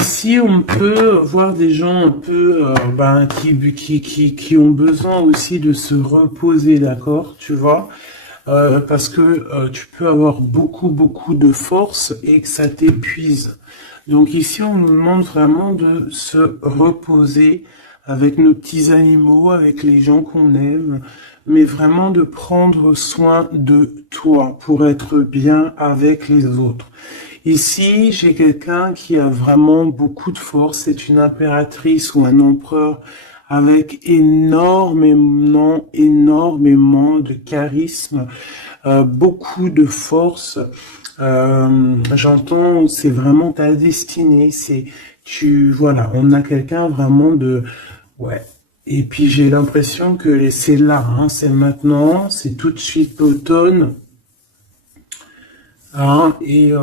Ici, on peut voir des gens un peu qui ont besoin aussi de se reposer, d'accord, tu vois, parce que tu peux avoir beaucoup de force et que ça t'épuise. Donc ici, on nous demande vraiment de se reposer avec nos petits animaux, avec les gens qu'on aime, mais vraiment de prendre soin de toi pour être bien avec les autres. Ici, j'ai quelqu'un qui a vraiment beaucoup de force. C'est une impératrice ou un empereur avec énormément de charisme, beaucoup de force. J'entends, c'est vraiment ta destinée. Voilà, on a quelqu'un vraiment ouais. Et puis j'ai l'impression que c'est là, hein, c'est maintenant, c'est tout de suite l'automne. Hein, et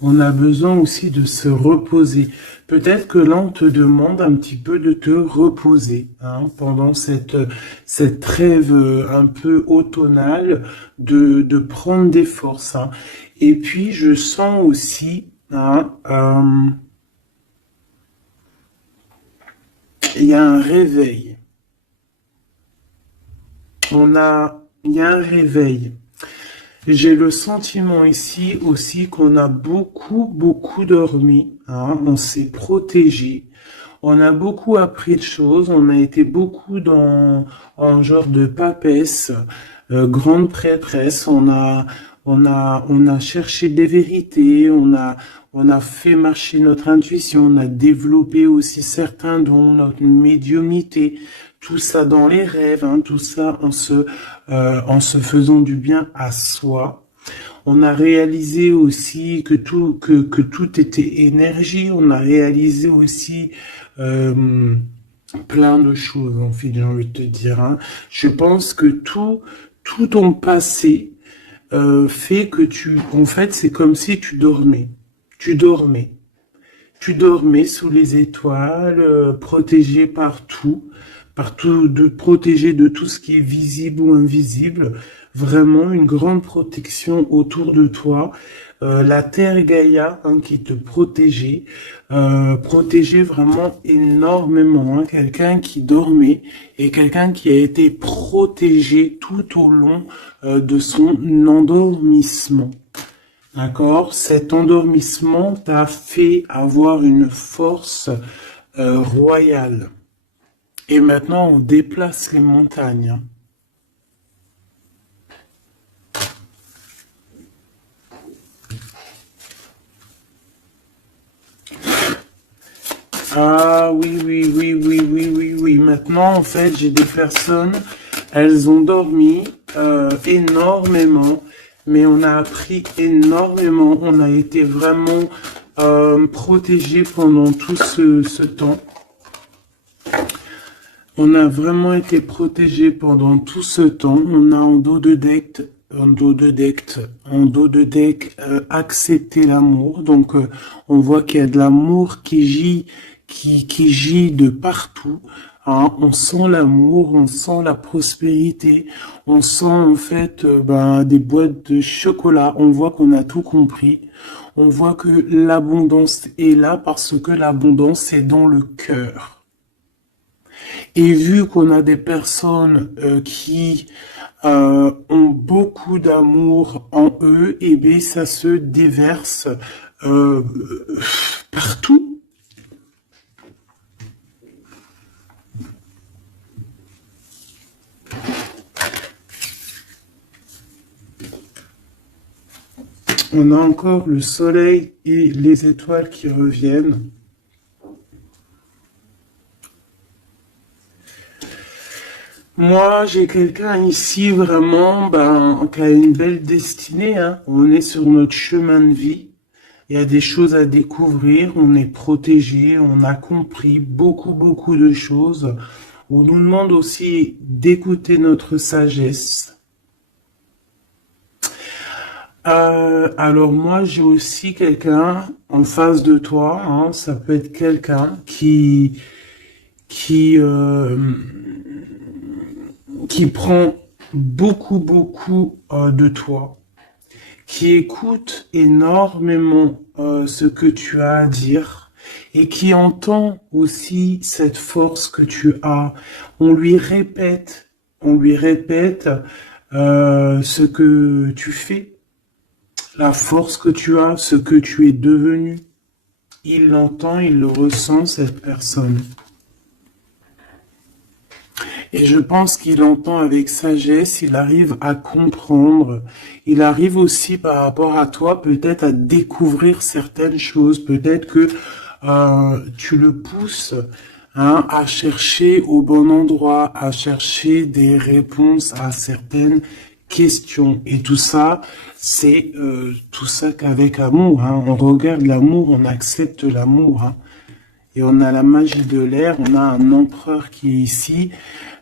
on a besoin aussi de se reposer. Peut-être que là, on te demande un petit peu de te reposer, hein, pendant cette trêve un peu automnale, de prendre des forces. Hein. Et puis, je sens aussi, hein, il y a un réveil. Il y a un réveil. J'ai le sentiment ici aussi qu'on a beaucoup dormi, hein, on s'est protégé, on a beaucoup appris de choses, on a été beaucoup dans un genre de papesse, grande prêtresse, on a cherché des vérités, on a fait marcher notre intuition, on a développé aussi certains dons, notre médiumnité, tout ça dans les rêves, hein, tout ça en se faisant du bien à soi. On a réalisé aussi que tout était énergie. On a réalisé aussi euh, plein de choses, en fait, j'ai envie de te dire. Hein. Je pense que tout ton passé fait que en fait, c'est comme si tu dormais. Tu dormais. Tu dormais sous les étoiles, protégé partout, protégé de tout ce qui est visible ou invisible. Vraiment une grande protection autour de toi. La Terre Gaïa, hein, qui te protégeait, protégeait vraiment énormément. Hein, quelqu'un qui dormait et quelqu'un qui a été protégé tout au long de son endormissement. D'accord? Cet endormissement t'a fait avoir une force royale. Et maintenant, on déplace les montagnes. Ah oui. Maintenant, en fait, j'ai des personnes, elles ont dormi énormément, mais on a appris énormément. On a été vraiment protégés pendant tout ce temps. On a vraiment été protégés pendant tout ce temps. On a en dos de deck accepté l'amour. Donc on voit qu'il y a de l'amour qui gît de partout. Hein. On sent l'amour, on sent la prospérité, on sent en fait des boîtes de chocolat. On voit qu'on a tout compris. On voit que l'abondance est là parce que l'abondance est dans le cœur. Et vu qu'on a des personnes qui ont beaucoup d'amour en eux, et bien ça se déverse euh, partout. On a encore le soleil et les étoiles qui reviennent. Moi, j'ai quelqu'un ici vraiment qui a une belle destinée. Hein. On est sur notre chemin de vie. Il y a des choses à découvrir. On est protégé. On a compris beaucoup de choses. On nous demande aussi d'écouter notre sagesse. Alors moi, j'ai aussi quelqu'un en face de toi. Hein. Ça peut être quelqu'un qui qui prend beaucoup de toi, qui écoute énormément ce que tu as à dire et qui entend aussi cette force que tu as. On lui répète ce que tu fais, la force que tu as, ce que tu es devenu. Il l'entend, il le ressent, cette personne. Et je pense qu'il entend avec sagesse, il arrive à comprendre, il arrive aussi par rapport à toi peut-être à découvrir certaines choses, peut-être que tu le pousses à chercher au bon endroit, à chercher des réponses à certaines questions. Et tout ça, c'est tout ça qu'avec amour. On regarde l'amour, on accepte l'amour. Et on a la magie de l'air, on a un empereur qui est ici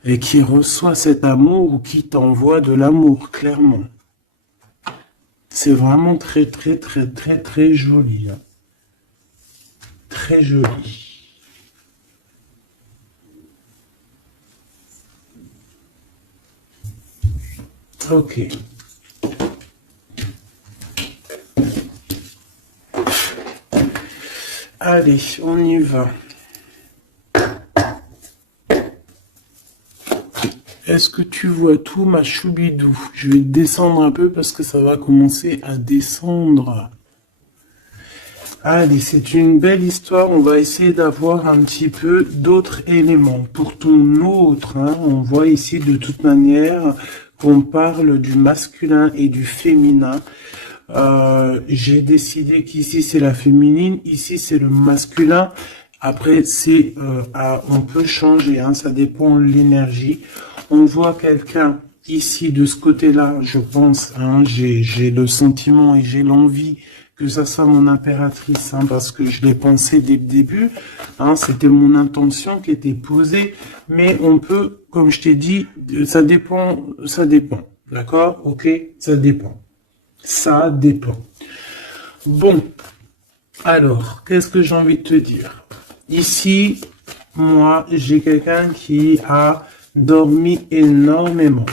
et qui reçoit cet amour ou qui t'envoie de l'amour, clairement. C'est vraiment très, très, très, très, très joli. Très joli. Ok. Allez, on y va. Est-ce que tu vois tout, ma choubidou? Je vais descendre un peu parce que ça va commencer à descendre. Allez, c'est une belle histoire. On va essayer d'avoir un petit peu d'autres éléments. Pour ton autre, on voit ici de toute manière qu'on parle du masculin et du féminin. J'ai décidé qu'ici c'est la féminine, ici c'est le masculin. Après, c'est on peut changer, ça dépend de l'énergie. On voit quelqu'un ici de ce côté-là, je pense, j'ai le sentiment et j'ai l'envie que ça soit mon impératrice, parce que je l'ai pensé dès le début, c'était mon intention qui était posée, mais on peut, comme je t'ai dit, ça dépend, d'accord? Ok, ça dépend. Ça dépend. Bon, alors, qu'est-ce que j'ai envie de te dire? Ici, moi, j'ai quelqu'un qui a dormi énormément.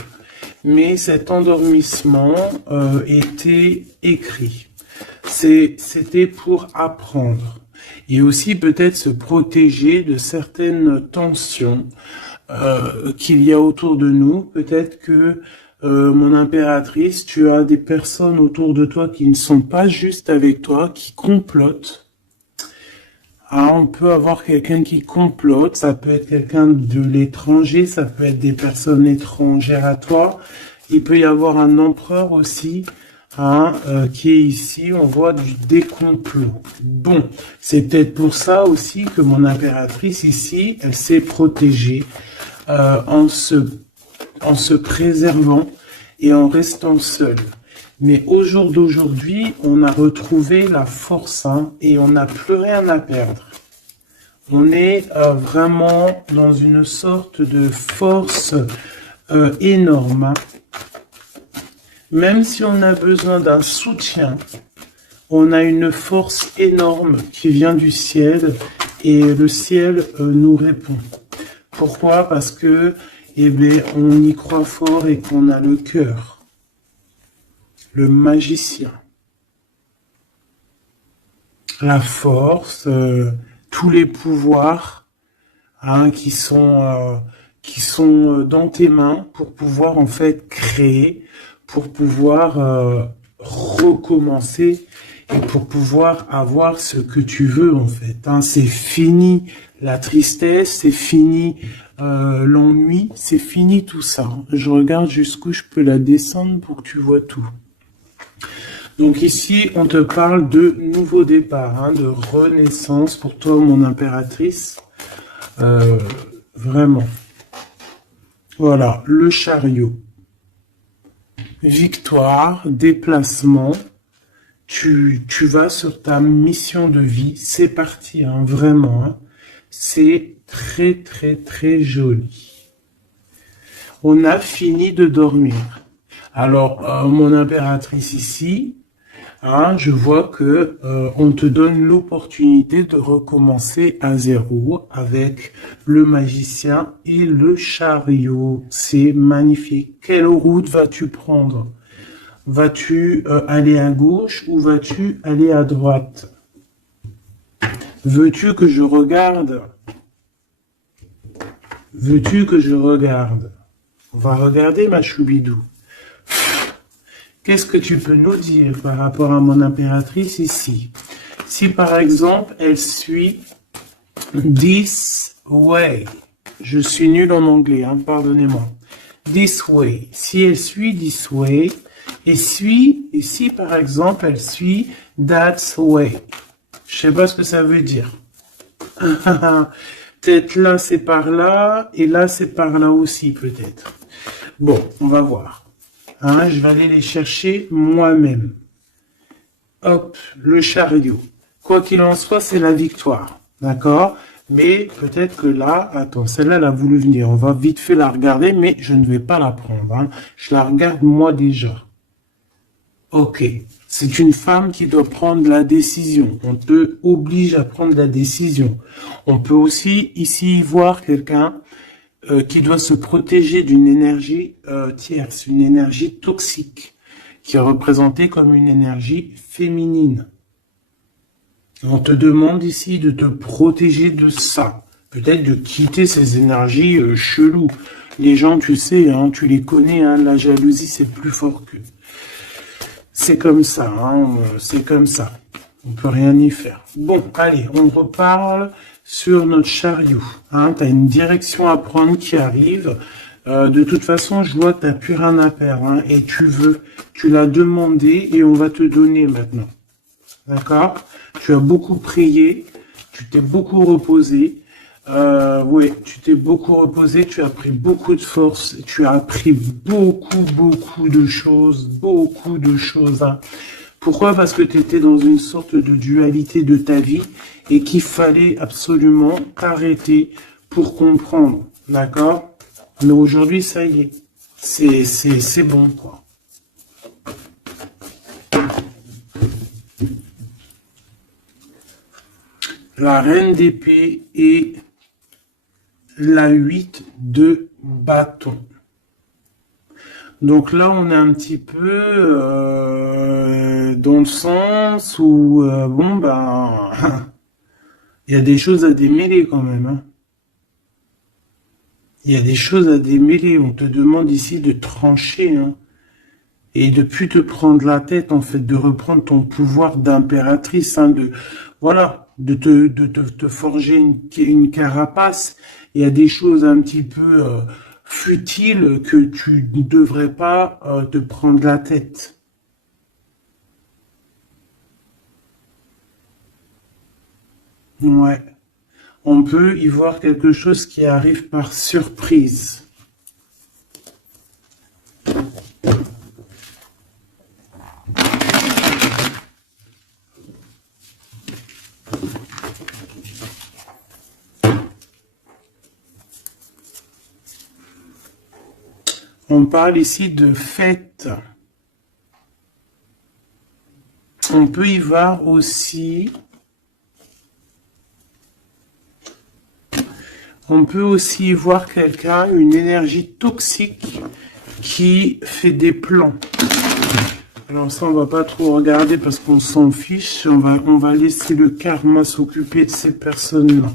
Mais cet endormissement était écrit. C'était pour apprendre. Et aussi peut-être se protéger de certaines tensions qu'il y a autour de nous. Peut-être que mon impératrice, tu as des personnes autour de toi qui ne sont pas juste avec toi, qui complotent. On peut avoir quelqu'un qui complote, ça peut être quelqu'un de l'étranger, ça peut être des personnes étrangères à toi. Il peut y avoir un empereur aussi, qui est ici, on voit des complots. Bon, c'est peut-être pour ça aussi que mon impératrice ici, elle s'est protégée en se préservant et en restant seule. Mais au jour d'aujourd'hui, on a retrouvé la force et on n'a plus rien à perdre. On est vraiment dans une sorte de force énorme. Même si on a besoin d'un soutien, on a une force énorme qui vient du ciel et le ciel nous répond. Pourquoi? Parce que on y croit fort et qu'on a le cœur. Le magicien, la force, tous les pouvoirs qui sont dans tes mains pour pouvoir en fait créer, pour pouvoir recommencer et pour pouvoir avoir ce que tu veux en fait. C'est fini la tristesse, c'est fini l'ennui, c'est fini tout ça. Je regarde jusqu'où je peux la descendre pour que tu vois tout. Donc ici, on te parle de nouveau départ, de renaissance pour toi, mon impératrice. Vraiment. Voilà, le chariot. Victoire, déplacement. Tu vas sur ta mission de vie. C'est parti, vraiment. C'est très, très, très joli. On a fini de dormir. Alors, mon impératrice ici, je vois que on te donne l'opportunité de recommencer à zéro avec le magicien et le chariot. C'est magnifique. Quelle route vas-tu prendre? Vas-tu aller à gauche ou vas-tu aller à droite? Veux-tu que je regarde? Veux-tu que je regarde? On va regarder, ma choubidou. Qu'est-ce que tu peux nous dire par rapport à mon impératrice ici? Si par exemple, elle suit this way. Je suis nul en anglais, hein, pardonnez-moi. This way. Si elle suit this way, et si par exemple, elle suit that way. Je sais pas ce que ça veut dire. Peut-être là, c'est par là, et là, c'est par là aussi, peut-être. Bon, on va voir. Hein, je vais aller les chercher moi-même. Hop, le chariot. Quoi qu'il en soit, c'est la victoire. D'accord? Mais peut-être que là, attends, celle-là, elle a voulu venir. On va vite fait la regarder, mais je ne vais pas la prendre. Hein. Je la regarde moi déjà. Ok. C'est une femme qui doit prendre la décision. On te oblige à prendre la décision. On peut aussi ici voir quelqu'un qui doit se protéger d'une énergie tierce, une énergie toxique, qui est représentée comme une énergie féminine. On te demande ici de te protéger de ça, peut-être de quitter ces énergies cheloues. Les gens, tu sais, hein, tu les connais, hein, la jalousie, c'est plus fort qu'eux. C'est comme ça, hein, c'est comme ça. On peut rien y faire. Bon, allez, on reparle sur notre chariot. Hein, tu as une direction à prendre qui arrive. De toute façon, je vois que tu n'as plus rien à perdre. Hein, et tu l'as demandé et on va te donner maintenant. D'accord? Tu as beaucoup prié, tu t'es beaucoup reposé. Ouais, tu t'es beaucoup reposé, tu as pris beaucoup de force, tu as appris beaucoup de choses, hein. Pourquoi? Parce que tu étais dans une sorte de dualité de ta vie et qu'il fallait absolument t'arrêter pour comprendre, d'accord? Mais aujourd'hui, ça y est, c'est bon, quoi. La reine d'épée et la 8 de bâton. Donc là, on est un petit peu dans le sens où, bon, ben, il y a des choses à démêler quand même. Hein. Il y a des choses à démêler. On te demande ici de trancher, hein, et de plus te prendre la tête, en fait, de reprendre ton pouvoir d'impératrice, hein, voilà, de te forger une carapace. Il y a des choses un petit peu futiles que tu ne devrais pas te prendre la tête. Ouais. On peut y voir quelque chose qui arrive par surprise. On parle ici de fête. On peut y voir aussi... On peut aussi y voir quelqu'un, une énergie toxique qui fait des plans. Alors ça, on va pas trop regarder parce qu'on s'en fiche. On va laisser le karma s'occuper de ces personnes-là.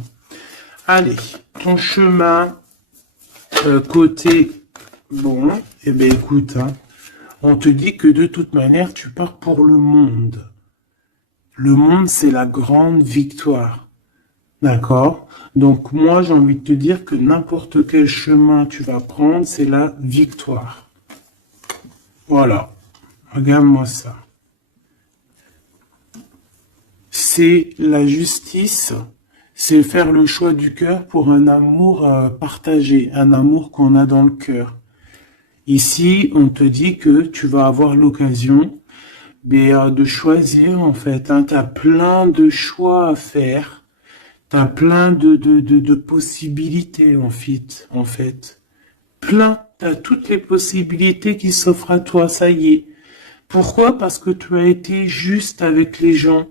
Allez, ton chemin côté... Bon, eh bien écoute, hein, on te dit que de toute manière, tu pars pour le monde. Le monde, c'est la grande victoire. D'accord? Donc moi, j'ai envie de te dire que n'importe quel chemin tu vas prendre, c'est la victoire. Voilà. Regarde-moi ça. C'est la justice, c'est faire le choix du cœur pour un amour partagé, un amour qu'on a dans le cœur. Ici, on te dit que tu vas avoir l'occasion de choisir, en fait. Hein, tu as plein de choix à faire. Tu as plein de possibilités, en fait. Plein. Tu as toutes les possibilités qui s'offrent à toi, ça y est. Pourquoi? Parce que tu as été juste avec les gens.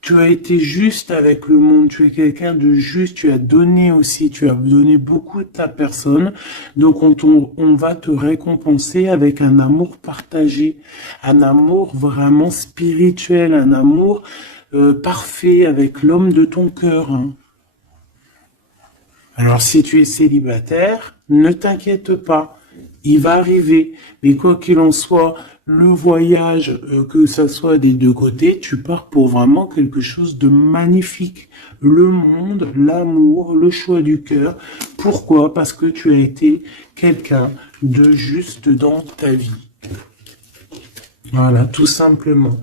Tu as été juste avec le monde, tu es quelqu'un de juste, tu as donné aussi, tu as donné beaucoup de ta personne. Donc on va te récompenser avec un amour partagé, un amour vraiment spirituel, un amour parfait avec l'homme de ton cœur, hein. Alors si tu es célibataire, ne t'inquiète pas, il va arriver. Mais quoi qu'il en soit, le voyage, que ça soit des deux côtés, tu pars pour vraiment quelque chose de magnifique. Le monde, l'amour, le choix du cœur. Pourquoi? Parce que tu as été quelqu'un de juste dans ta vie. Voilà, tout simplement.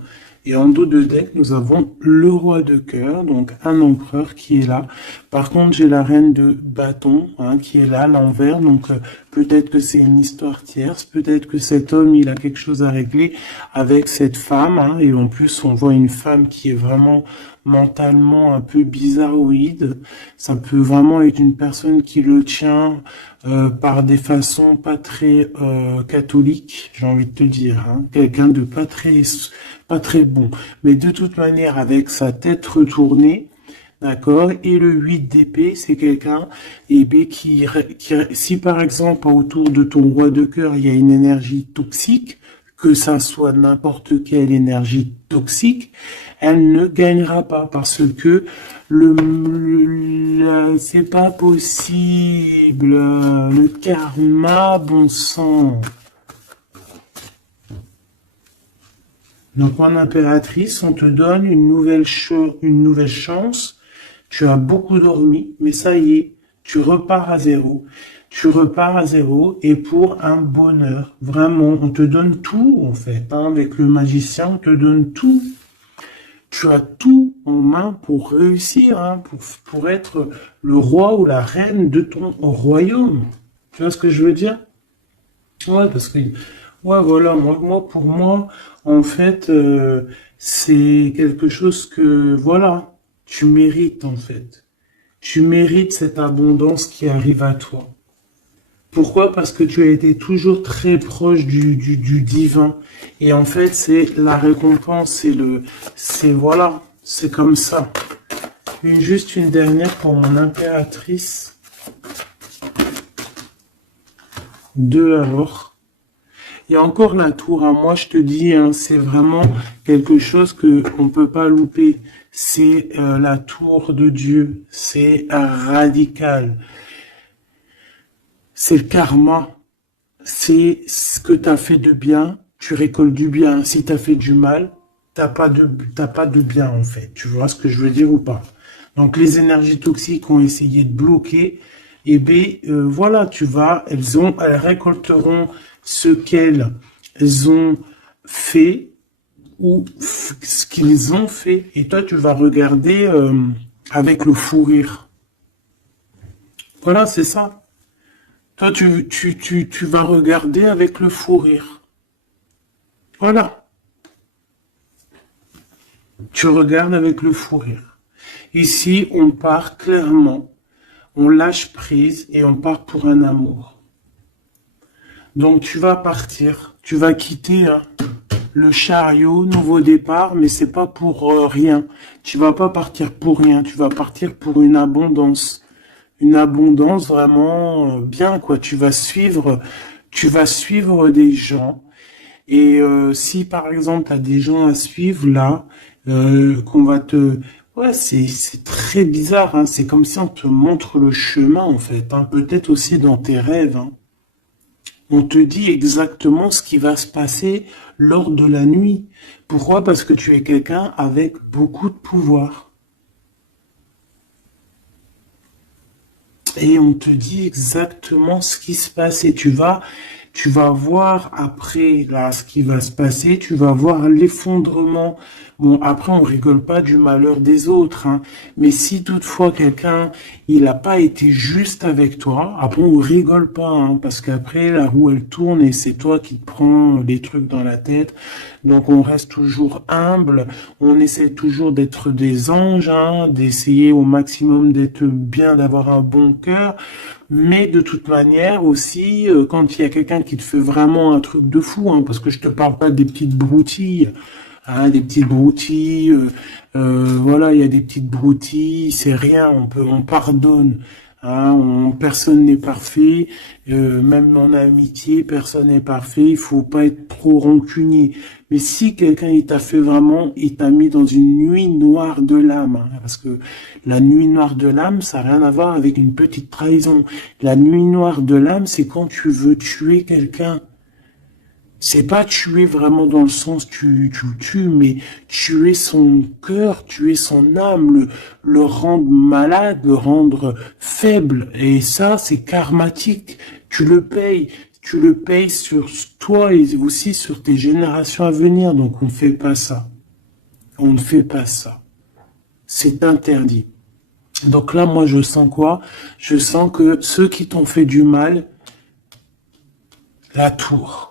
Et en dos de deck, nous avons le roi de cœur, donc un empereur qui est là. Par contre, j'ai la reine de bâton, hein, qui est là, à l'envers. Donc, peut-être que c'est une histoire tierce. Peut-être que cet homme, il a quelque chose à régler avec cette femme, hein. Et en plus, on voit une femme qui est vraiment mentalement un peu bizarroïde. Ça peut vraiment être une personne qui le tient par des façons pas très catholiques, j'ai envie de te dire, hein. Quelqu'un de pas très bon. Mais de toute manière, avec sa tête retournée, d'accord, et le 8 d'épée, c'est quelqu'un, eh bien, si par exemple, autour de ton roi de cœur, il y a une énergie toxique, que ça soit n'importe quelle énergie toxique, elle ne gagnera pas parce que c'est pas possible. Le karma, bon sang. Donc en impératrice, on te donne une nouvelle chance. Tu as beaucoup dormi, mais ça y est, tu repars à zéro. Tu repars à zéro et pour un bonheur. Vraiment, on te donne tout en fait, hein. Avec le magicien, on te donne tout. Tu as tout en main pour réussir, hein, pour être le roi ou la reine de ton royaume. Tu vois ce que je veux dire? Ouais, parce que, ouais, voilà, pour moi, en fait, c'est quelque chose que, voilà, tu mérites, en fait. Tu mérites cette abondance qui arrive à toi. Pourquoi? Parce que tu as été toujours très proche du divin. Et en fait, c'est la récompense, voilà, c'est comme ça. Juste une dernière pour mon impératrice. Deux alors. Il y a encore la tour, hein. Moi je te dis, hein, c'est vraiment quelque chose que on peut pas louper. C'est la tour de Dieu. C'est radical. C'est le karma. C'est ce que tu as fait de bien, tu récoltes du bien. Si tu as fait du mal, t'as pas de bien en fait. Tu vois ce que je veux dire ou pas? Donc les énergies toxiques ont essayé de bloquer. Et bien voilà, elles récolteront ce qu'elles ont fait ou ce qu'ils ont fait. Et toi, tu vas regarder avec le fou rire. Voilà, c'est ça. Toi, tu vas regarder avec le fou rire. Voilà. Tu regardes avec le fou rire. Ici, on part clairement, on lâche prise et on part pour un amour. Donc, tu vas partir, tu vas quitter le chariot, nouveau départ, mais c'est pas pour rien. Tu vas pas partir pour rien, tu vas partir pour une abondance. Une abondance vraiment bien, quoi. Tu vas suivre des gens. Et si par exemple tu as des gens à suivre là, qu'on va te... Ouais, c'est très bizarre, hein. C'est comme si on te montre le chemin en fait, hein. Peut-être aussi dans tes rêves, hein. On te dit exactement ce qui va se passer lors de la nuit. Pourquoi? Parce que tu es quelqu'un avec beaucoup de pouvoir. Et on te dit exactement ce qui se passe et tu vas voir après là ce qui va se passer, tu vas voir l'effondrement. Bon, après on rigole pas du malheur des autres, hein, mais si toutefois quelqu'un il n'a pas été juste avec toi, après on rigole pas, hein, parce qu'après la roue elle tourne et c'est toi qui te prends les trucs dans la tête. Donc on reste toujours humble, on essaie toujours d'être des anges, hein, d'essayer au maximum d'être bien, d'avoir un bon cœur. Mais de toute manière aussi, quand il y a quelqu'un qui te fait vraiment un truc de fou, hein, parce que je te parle pas des petites broutilles, hein, des petites broutilles, voilà, il y a des petites broutilles, c'est rien, on pardonne, hein, personne n'est parfait, même en amitié, personne n'est parfait, il faut pas être trop rancunier. Mais si quelqu'un il t'a fait vraiment, il t'a mis dans une nuit noire de l'âme, hein, parce que la nuit noire de l'âme, ça n'a rien à voir avec une petite trahison. La nuit noire de l'âme, c'est quand tu veux tuer quelqu'un. C'est pas tuer vraiment dans le sens tu le tues, mais tuer son cœur, tuer son âme, le rendre malade, le rendre faible. Et ça, c'est karmatique. Tu le payes. Tu le payes sur toi et aussi sur tes générations à venir. Donc on ne fait pas ça. On ne fait pas ça. C'est interdit. Donc là, moi, je sens quoi? Je sens que ceux qui t'ont fait du mal, la tour.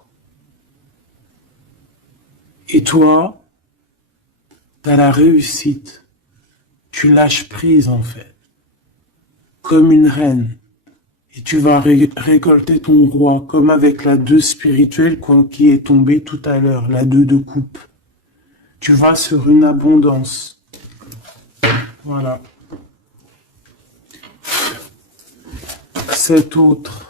Et toi, t'as la réussite. Tu lâches prise, en fait. Comme une reine. Et tu vas récolter ton roi, comme avec la 2 spirituelle qui est tombée tout à l'heure, la 2 de coupe. Tu vas sur une abondance. Voilà. Cet autre.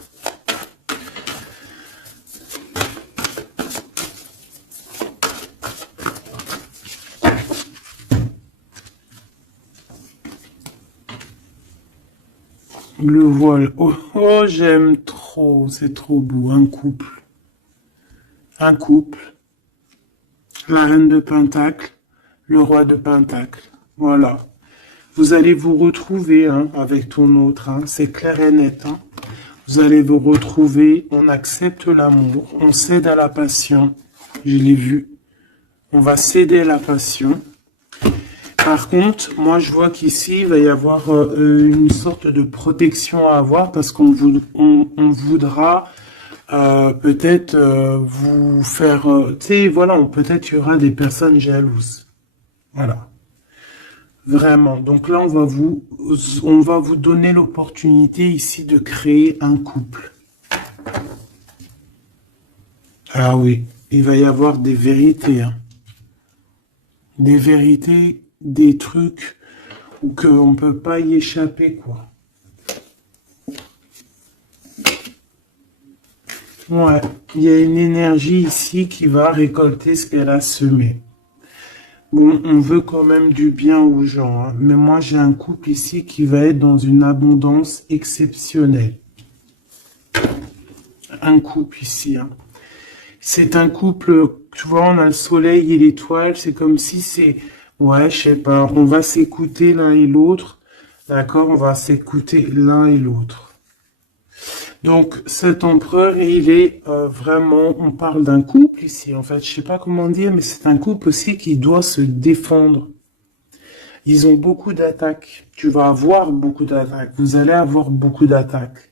Le voile. Oh, oh, j'aime trop. C'est trop beau. Un couple. Un couple. La reine de Pentacle. Le roi de Pentacle. Voilà. Vous allez vous retrouver hein, avec ton autre. Hein. C'est clair et net. Hein. Vous allez vous retrouver. On accepte l'amour. On cède à la passion. Je l'ai vu. On va céder à la passion. Par contre, moi je vois qu'ici, il va y avoir une sorte de protection à avoir parce qu'on on voudra peut-être vous faire... tu sais, voilà, peut-être il y aura des personnes jalouses. Voilà. Vraiment. Donc là, on va vous donner l'opportunité ici de créer un couple. Ah oui, il va y avoir des vérités. Hein. Des vérités, des trucs qu'on ne peut pas y échapper, quoi. Ouais, il y a une énergie ici qui va récolter ce qu'elle a semé. Bon, on veut quand même du bien aux gens, hein, mais moi j'ai un couple ici qui va être dans une abondance exceptionnelle. Un couple ici, hein. C'est un couple, tu vois, on a le soleil et l'étoile, c'est comme si c'est, ouais, je sais pas, on va s'écouter l'un et l'autre, d'accord, on va s'écouter l'un et l'autre. Donc, cet empereur, il est vraiment, on parle d'un couple ici, en fait, je sais pas comment dire, mais c'est un couple aussi qui doit se défendre. Ils ont beaucoup d'attaques, tu vas avoir beaucoup d'attaques, vous allez avoir beaucoup d'attaques.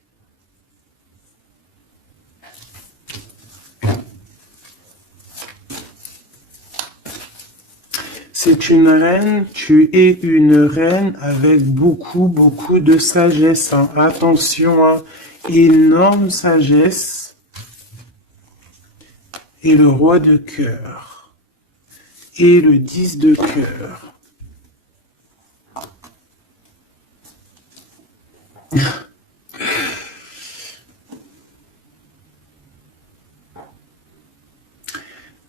C'est une reine, tu es une reine avec beaucoup, beaucoup de sagesse. Hein. Attention, hein. Énorme sagesse. Et le roi de cœur. Et le 10 de cœur.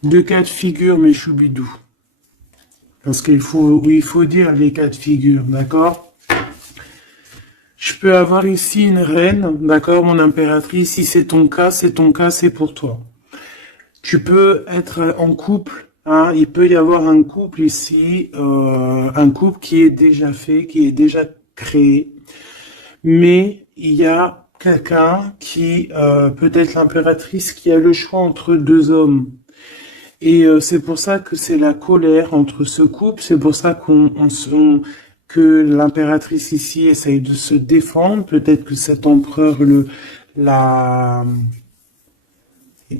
Deux cas de figure, mes choubidous. Parce qu'il faut dire les cas de figure, d'accord? Je peux avoir ici une reine, d'accord, mon impératrice, si c'est ton cas, c'est pour toi. Tu peux être en couple, hein, il peut y avoir un couple ici, un couple qui est déjà fait, qui est déjà créé, mais il y a quelqu'un qui, peut-être l'impératrice, qui a le choix entre deux hommes. Et c'est pour ça que c'est la colère entre ce couple, c'est pour ça que l'impératrice ici essaye de se défendre, peut-être que cet empereur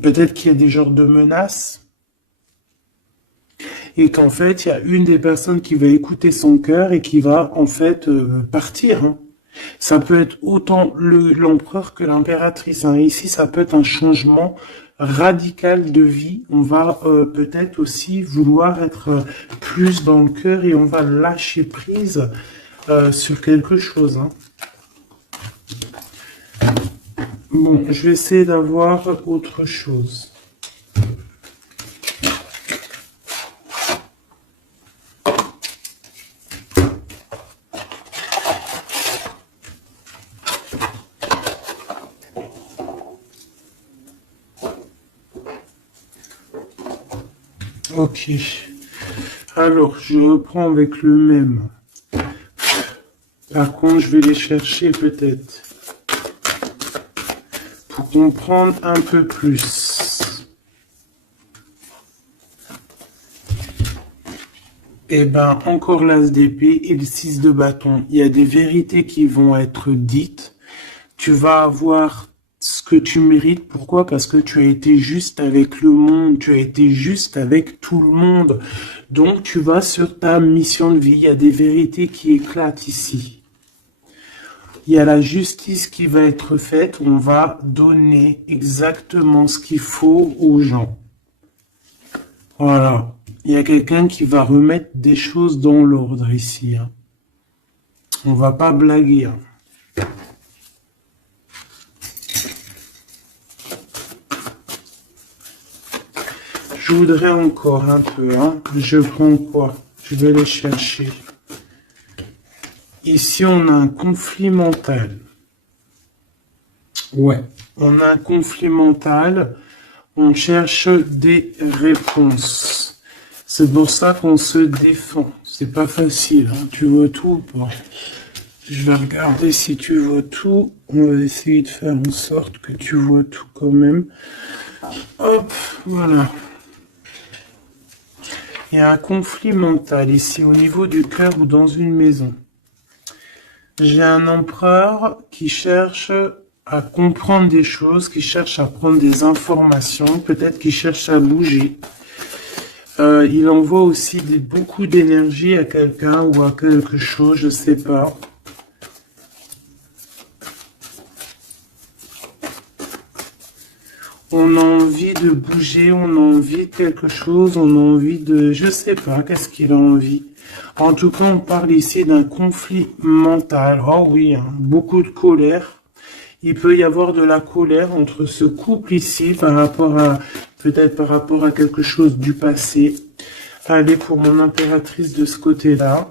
peut-être qu'il y a des genres de menaces, et qu'en fait, il y a une des personnes qui va écouter son cœur et qui va en fait partir. Hein. Ça peut être autant l'empereur que l'impératrice. Hein. Ici, ça peut être un changement radical de vie. On va peut-être aussi vouloir être plus dans le cœur et on va lâcher prise sur quelque chose. Hein. Bon, je vais essayer d'avoir autre chose. Ok. Alors, je reprends avec le même. Par contre, je vais les chercher peut-être. Pour comprendre un peu plus. Eh ben, encore l'as d'épée et le 6 de bâton. Il y a des vérités qui vont être dites. Tu vas avoir ce que tu mérites. Pourquoi? Parce que tu as été juste avec le monde. Tu as été juste avec tout le monde. Donc, tu vas sur ta mission de vie. Il y a des vérités qui éclatent ici. Il y a la justice qui va être faite. On va donner exactement ce qu'il faut aux gens. Voilà. Il y a quelqu'un qui va remettre des choses dans l'ordre ici. Hein. On va pas blaguer. Hein. Je voudrais encore un peu. Hein. Je prends quoi? Je vais les chercher. Ici, on a un conflit mental. Ouais, on a un conflit mental. On cherche des réponses. C'est pour ça qu'on se défend. C'est pas facile. Hein. Tu vois tout ou pas? Je vais regarder si tu vois tout. On va essayer de faire en sorte que tu vois tout quand même. Hop, voilà. Il y a un conflit mental ici au niveau du cœur ou dans une maison. J'ai un empereur qui cherche à comprendre des choses, qui cherche à prendre des informations, peut-être qu'il cherche à bouger. Il envoie aussi beaucoup d'énergie à quelqu'un ou à quelque chose, je sais pas. On a envie de bouger, on a envie de quelque chose, on a envie de... Je sais pas, qu'est-ce qu'il a envie. En tout cas, on parle ici d'un conflit mental. Oh oui, hein, beaucoup de colère. Il peut y avoir de la colère entre ce couple ici par rapport à... Peut-être par rapport à quelque chose du passé. Allez, pour mon impératrice de ce côté-là.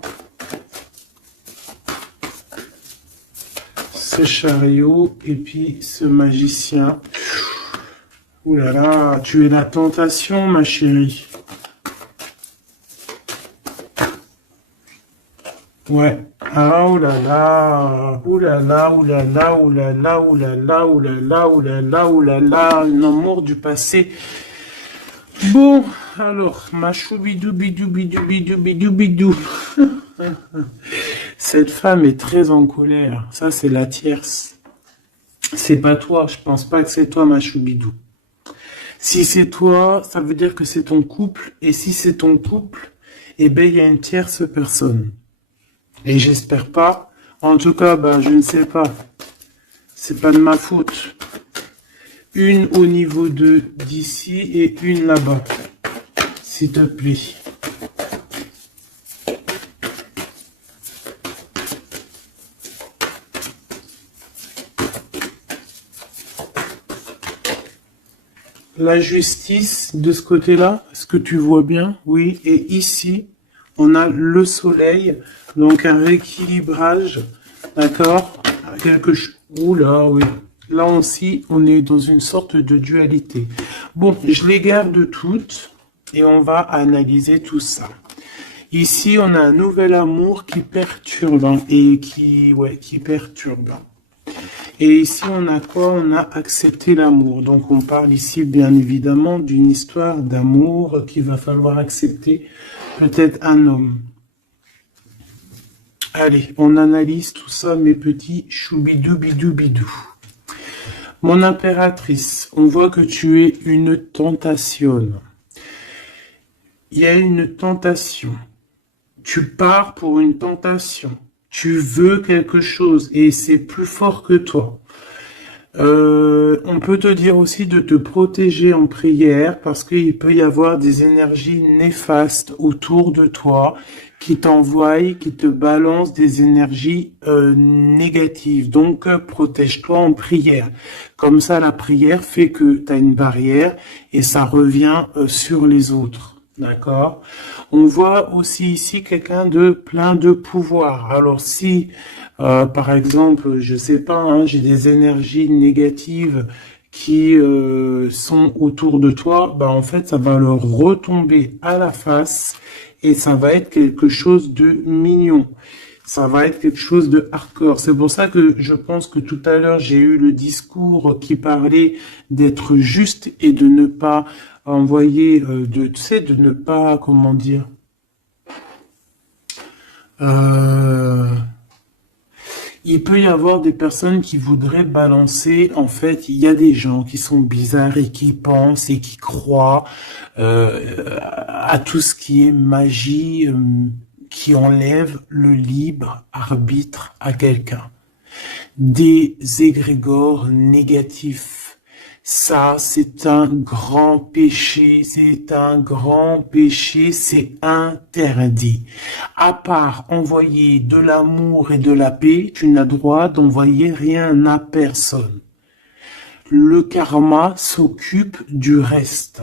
Ce chariot et puis ce magicien. Ouh là là, tu es la tentation, ma chérie. Ouais. Ah, oh là là, oh là là, oh là là, oh là là, oh là là, oh là là, oh là là, oh là là, un amour du passé. Bon, alors, ma choubidou, bidou, bidou, bidou, bidou, bidou. Cette femme est très en colère. Ça, c'est la tierce. C'est pas toi, je pense pas que c'est toi, ma choubidou. Si c'est toi, ça veut dire que c'est ton couple. Et si c'est ton couple, eh ben, il y a une tierce personne. Et j'espère pas. En tout cas, ben, je ne sais pas. C'est pas de ma faute. Une au niveau d'ici et une là-bas. S'il te plaît. La justice de ce côté-là, est-ce que tu vois bien? Oui, et ici, on a le soleil, donc un rééquilibrage, d'accord? Quelque chose. Oula, oui. Là aussi, on est dans une sorte de dualité. Bon, je les garde toutes et on va analyser tout ça. Ici, on a un nouvel amour qui perturbe et qui perturbe. Et ici, on a quoi? On a accepté l'amour. Donc, on parle ici, bien évidemment, d'une histoire d'amour qu'il va falloir accepter. Peut-être un homme. Allez, on analyse tout ça, mes petits choubidou bidou bidou. Mon impératrice, on voit que tu es une tentation. Il y a une tentation. Tu pars pour une tentation. Tu veux quelque chose et c'est plus fort que toi. On peut te dire aussi de te protéger en prière parce qu'il peut y avoir des énergies néfastes autour de toi qui t'envoient, qui te balancent des énergies négatives. Donc, protège-toi en prière. Comme ça, la prière fait que tu as une barrière et ça revient sur les autres. D'accord? On voit aussi ici quelqu'un de plein de pouvoir. Alors si, par exemple, je sais pas, hein, j'ai des énergies négatives qui sont autour de toi, bah en fait, ça va leur retomber à la face et ça va être quelque chose de mignon. Ça va être quelque chose de hardcore. C'est pour ça que je pense que tout à l'heure, j'ai eu le discours qui parlait d'être juste et de ne pas envoyer, tu sais, de ne pas, comment dire, euh, il peut y avoir des personnes qui voudraient balancer, en fait, il y a des gens qui sont bizarres et qui pensent et qui croient à tout ce qui est magie, qui enlève le libre arbitre à quelqu'un. Des égrégores négatifs. Ça, c'est un grand péché, c'est un grand péché, c'est interdit. À part envoyer de l'amour et de la paix, tu n'as droit d'envoyer rien à personne. Le karma s'occupe du reste.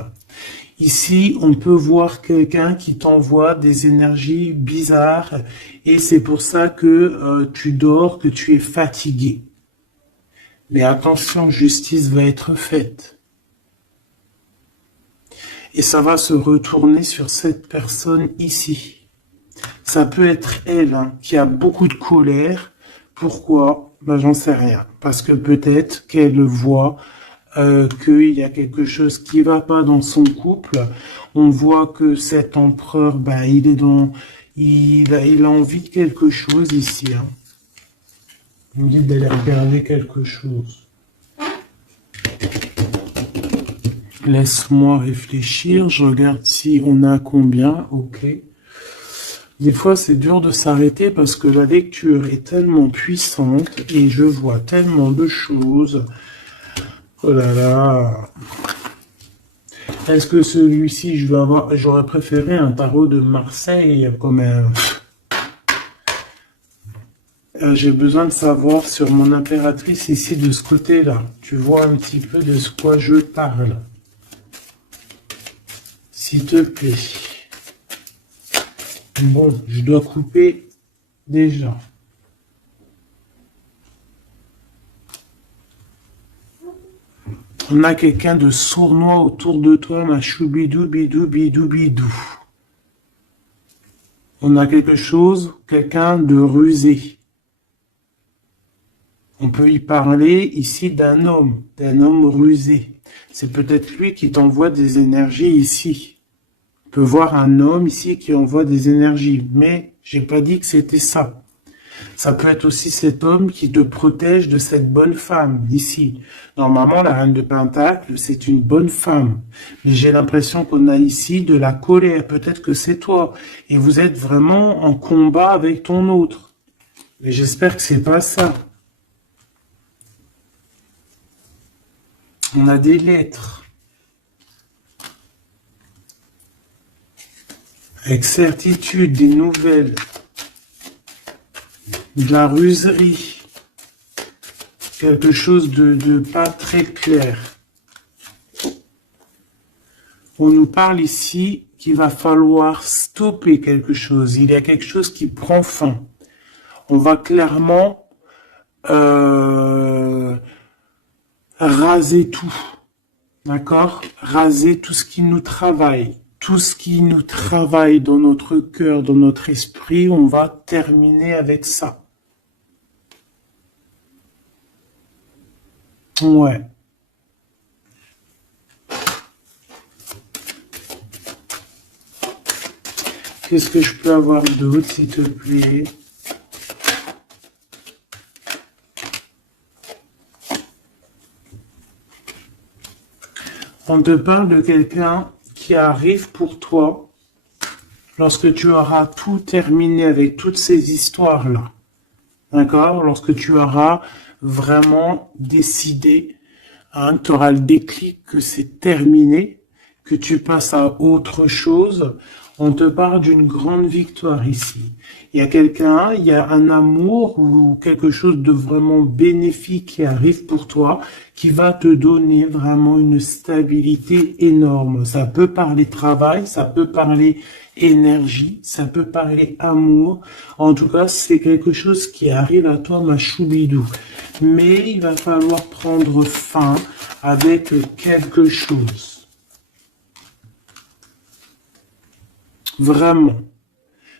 Ici, on peut voir quelqu'un qui t'envoie des énergies bizarres et c'est pour ça que tu dors, que tu es fatigué. Mais attention, justice va être faite. Et ça va se retourner sur cette personne ici. Ça peut être elle hein, qui a beaucoup de colère. Pourquoi? Ben, j'en sais rien. Parce que peut-être qu'elle voit qu'il y a quelque chose qui va pas dans son couple. On voit que cet empereur, ben, il est dans, il a envie de quelque chose ici. Hein. Il me dit d'aller regarder quelque chose. Laisse-moi réfléchir. Je regarde si on a combien. Ok. Des fois, c'est dur de s'arrêter parce que la lecture est tellement puissante et je vois tellement de choses. Oh là là. Est-ce que celui-ci, j'aurais préféré un tarot de Marseille comme un... J'ai besoin de savoir sur mon impératrice ici de ce côté-là. Tu vois un petit peu de ce quoi je parle. S'il te plaît. Bon, je dois couper déjà. On a quelqu'un de sournois autour de toi, ma choubidou, bidou, bidou, bidou. On a quelque chose, quelqu'un de rusé. On peut y parler ici d'un homme rusé. C'est peut-être lui qui t'envoie des énergies ici. On peut voir un homme ici qui envoie des énergies, mais j'ai pas dit que c'était ça. Ça peut être aussi cet homme qui te protège de cette bonne femme, ici. Normalement, la reine de Pentacle, c'est une bonne femme. Mais j'ai l'impression qu'on a ici de la colère. Peut-être que c'est toi. Et vous êtes vraiment en combat avec ton autre. Mais j'espère que c'est pas ça. On a des lettres. Avec certitude, des nouvelles. De la ruserie. Quelque chose de pas très clair. On nous parle ici qu'il va falloir stopper quelque chose. Il y a quelque chose qui prend fin. On va clairement raser tout. D'accord? Raser tout ce qui nous travaille. Tout ce qui nous travaille dans notre cœur, dans notre esprit, on va terminer avec ça. Ouais. Qu'est-ce que je peux avoir d'autre, s'il te plaît? On te parle de quelqu'un qui arrive pour toi lorsque tu auras tout terminé avec toutes ces histoires-là. D'accord? Lorsque tu auras vraiment décider, hein, tu auras le déclic que c'est terminé, que tu passes à autre chose. On te parle d'une grande victoire ici. Il y a quelqu'un, il y a un amour ou quelque chose de vraiment bénéfique qui arrive pour toi, qui va te donner vraiment une stabilité énorme. Ça peut parler travail, ça peut parler énergie, ça peut parler amour. En tout cas, c'est quelque chose qui arrive à toi, ma choubidou. Mais il va falloir prendre fin avec quelque chose. Vraiment.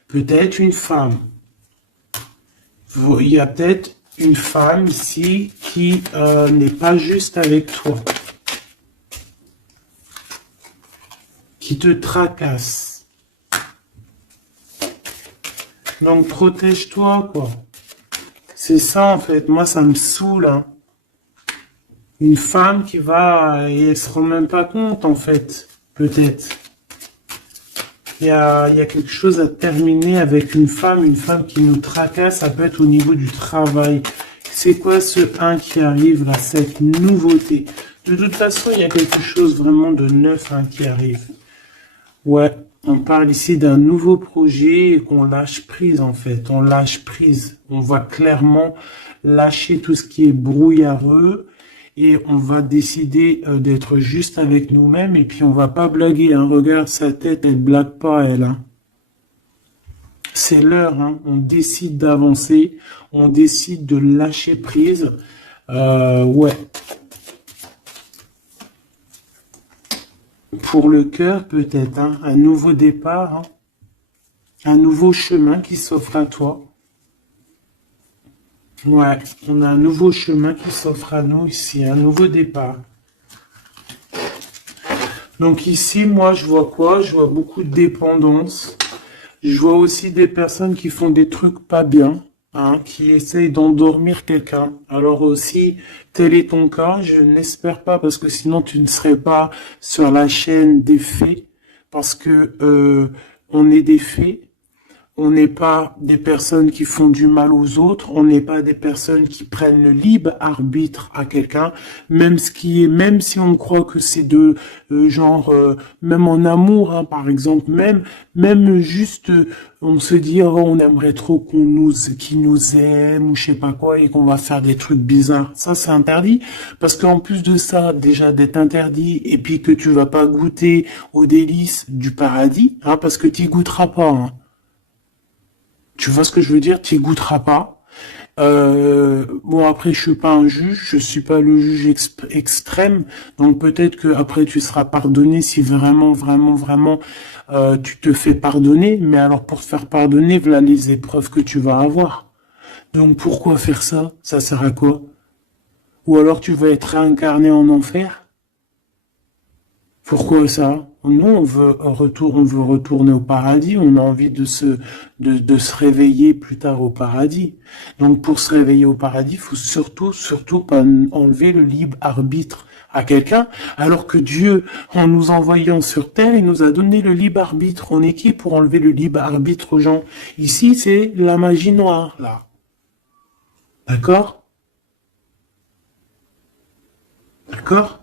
Peut-être une femme. Il y a peut-être une femme ici qui n'est pas juste avec toi. Qui te tracasse. Donc protège-toi, quoi. C'est ça, en fait. Moi, ça me saoule, hein. Une femme qui va... Et elle se rend même pas compte, en fait. Peut-être. Il y a quelque chose à terminer avec une femme qui nous tracasse, ça peut être au niveau du travail. C'est quoi ce 1 qui arrive là, cette nouveauté? De toute façon, il y a quelque chose vraiment de neuf, hein, qui arrive. Ouais, on parle ici d'un nouveau projet et qu'on lâche prise en fait. On lâche prise. On va clairement lâcher tout ce qui est brouillareux. Et on va décider d'être juste avec nous-mêmes. Et puis on va pas blaguer, hein. Regarde sa tête, elle blague pas, elle. Hein. C'est l'heure, hein. On décide d'avancer. On décide de lâcher prise. Ouais. Pour le cœur, peut-être, hein. Un nouveau départ. Hein. Un nouveau chemin qui s'offre à toi. Ouais, on a un nouveau chemin qui s'offre à nous ici, un nouveau départ. Donc ici, moi, je vois quoi? Je vois beaucoup de dépendance. Je vois aussi des personnes qui font des trucs pas bien, hein, qui essayent d'endormir quelqu'un. Alors aussi, tel est ton cas, je n'espère pas, parce que sinon tu ne serais pas sur la chaîne des faits, parce que on est des faits. On n'est pas des personnes qui font du mal aux autres, on n'est pas des personnes qui prennent le libre arbitre à quelqu'un, même si on croit que c'est de même en amour, hein, par exemple, même juste, on se dit, oh, on aimerait trop qu'il nous aime ou je sais pas quoi et qu'on va faire des trucs bizarres. Ça, c'est interdit parce qu'en plus de ça, déjà d'être interdit et puis que tu vas pas goûter aux délices du paradis, hein, parce que tu y goûteras pas, hein. Tu vois ce que je veux dire? Tu goûteras pas. Bon, après, je suis pas un juge, je suis pas le juge extrême, donc peut-être que après tu seras pardonné si vraiment tu te fais pardonner. Mais alors pour te faire pardonner, voilà les épreuves que tu vas avoir. Donc pourquoi faire ça? Ça sert à quoi? Ou alors tu vas être réincarné en enfer? Pourquoi ça? Nous, on veut retourner au paradis, on a envie de se réveiller plus tard au paradis. Donc, pour se réveiller au paradis, il faut surtout pas enlever le libre arbitre à quelqu'un, alors que Dieu, en nous envoyant sur terre, il nous a donné le libre arbitre. On est qui pour enlever le libre arbitre aux gens? Ici, c'est la magie noire, là. D'accord? D'accord?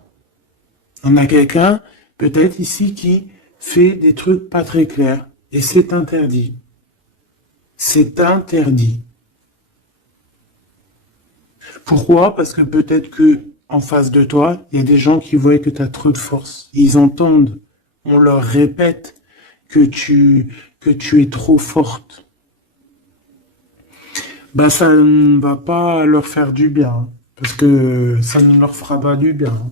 On a quelqu'un, peut-être ici, qui fait des trucs pas très clairs. Et c'est interdit. C'est interdit. Pourquoi? Parce que peut-être que en face de toi, il y a des gens qui voient que tu as trop de force. Ils entendent, on leur répète que tu es trop forte. Bah, ça ne va pas leur faire du bien. Hein, parce que ça ne leur fera pas du bien. Hein.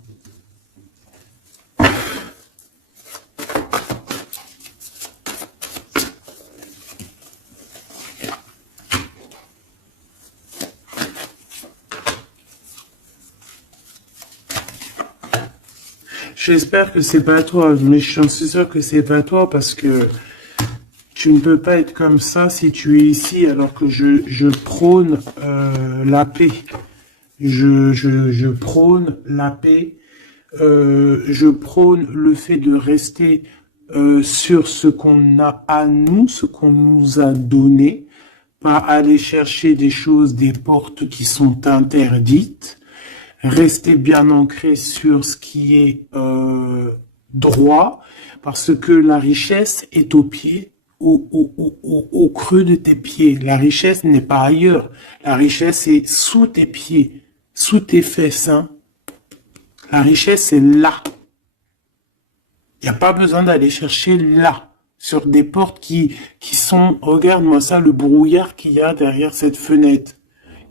J'espère que c'est pas toi, mais je suis sûr que c'est pas toi parce que tu ne peux pas être comme ça si tu es ici alors que je prône la paix. Je prône la paix. Je prône le fait de rester sur ce qu'on a à nous, ce qu'on nous a donné. pas aller chercher des choses, des portes qui sont interdites. Rester bien ancré sur ce qui est droit, parce que la richesse est au pied, au creux de tes pieds. La richesse n'est pas ailleurs. La richesse est sous tes pieds, sous tes fesses. Hein. La richesse est là. Il n'y a pas besoin d'aller chercher là, sur des portes qui sont... Regarde-moi ça, le brouillard qu'il y a derrière cette fenêtre.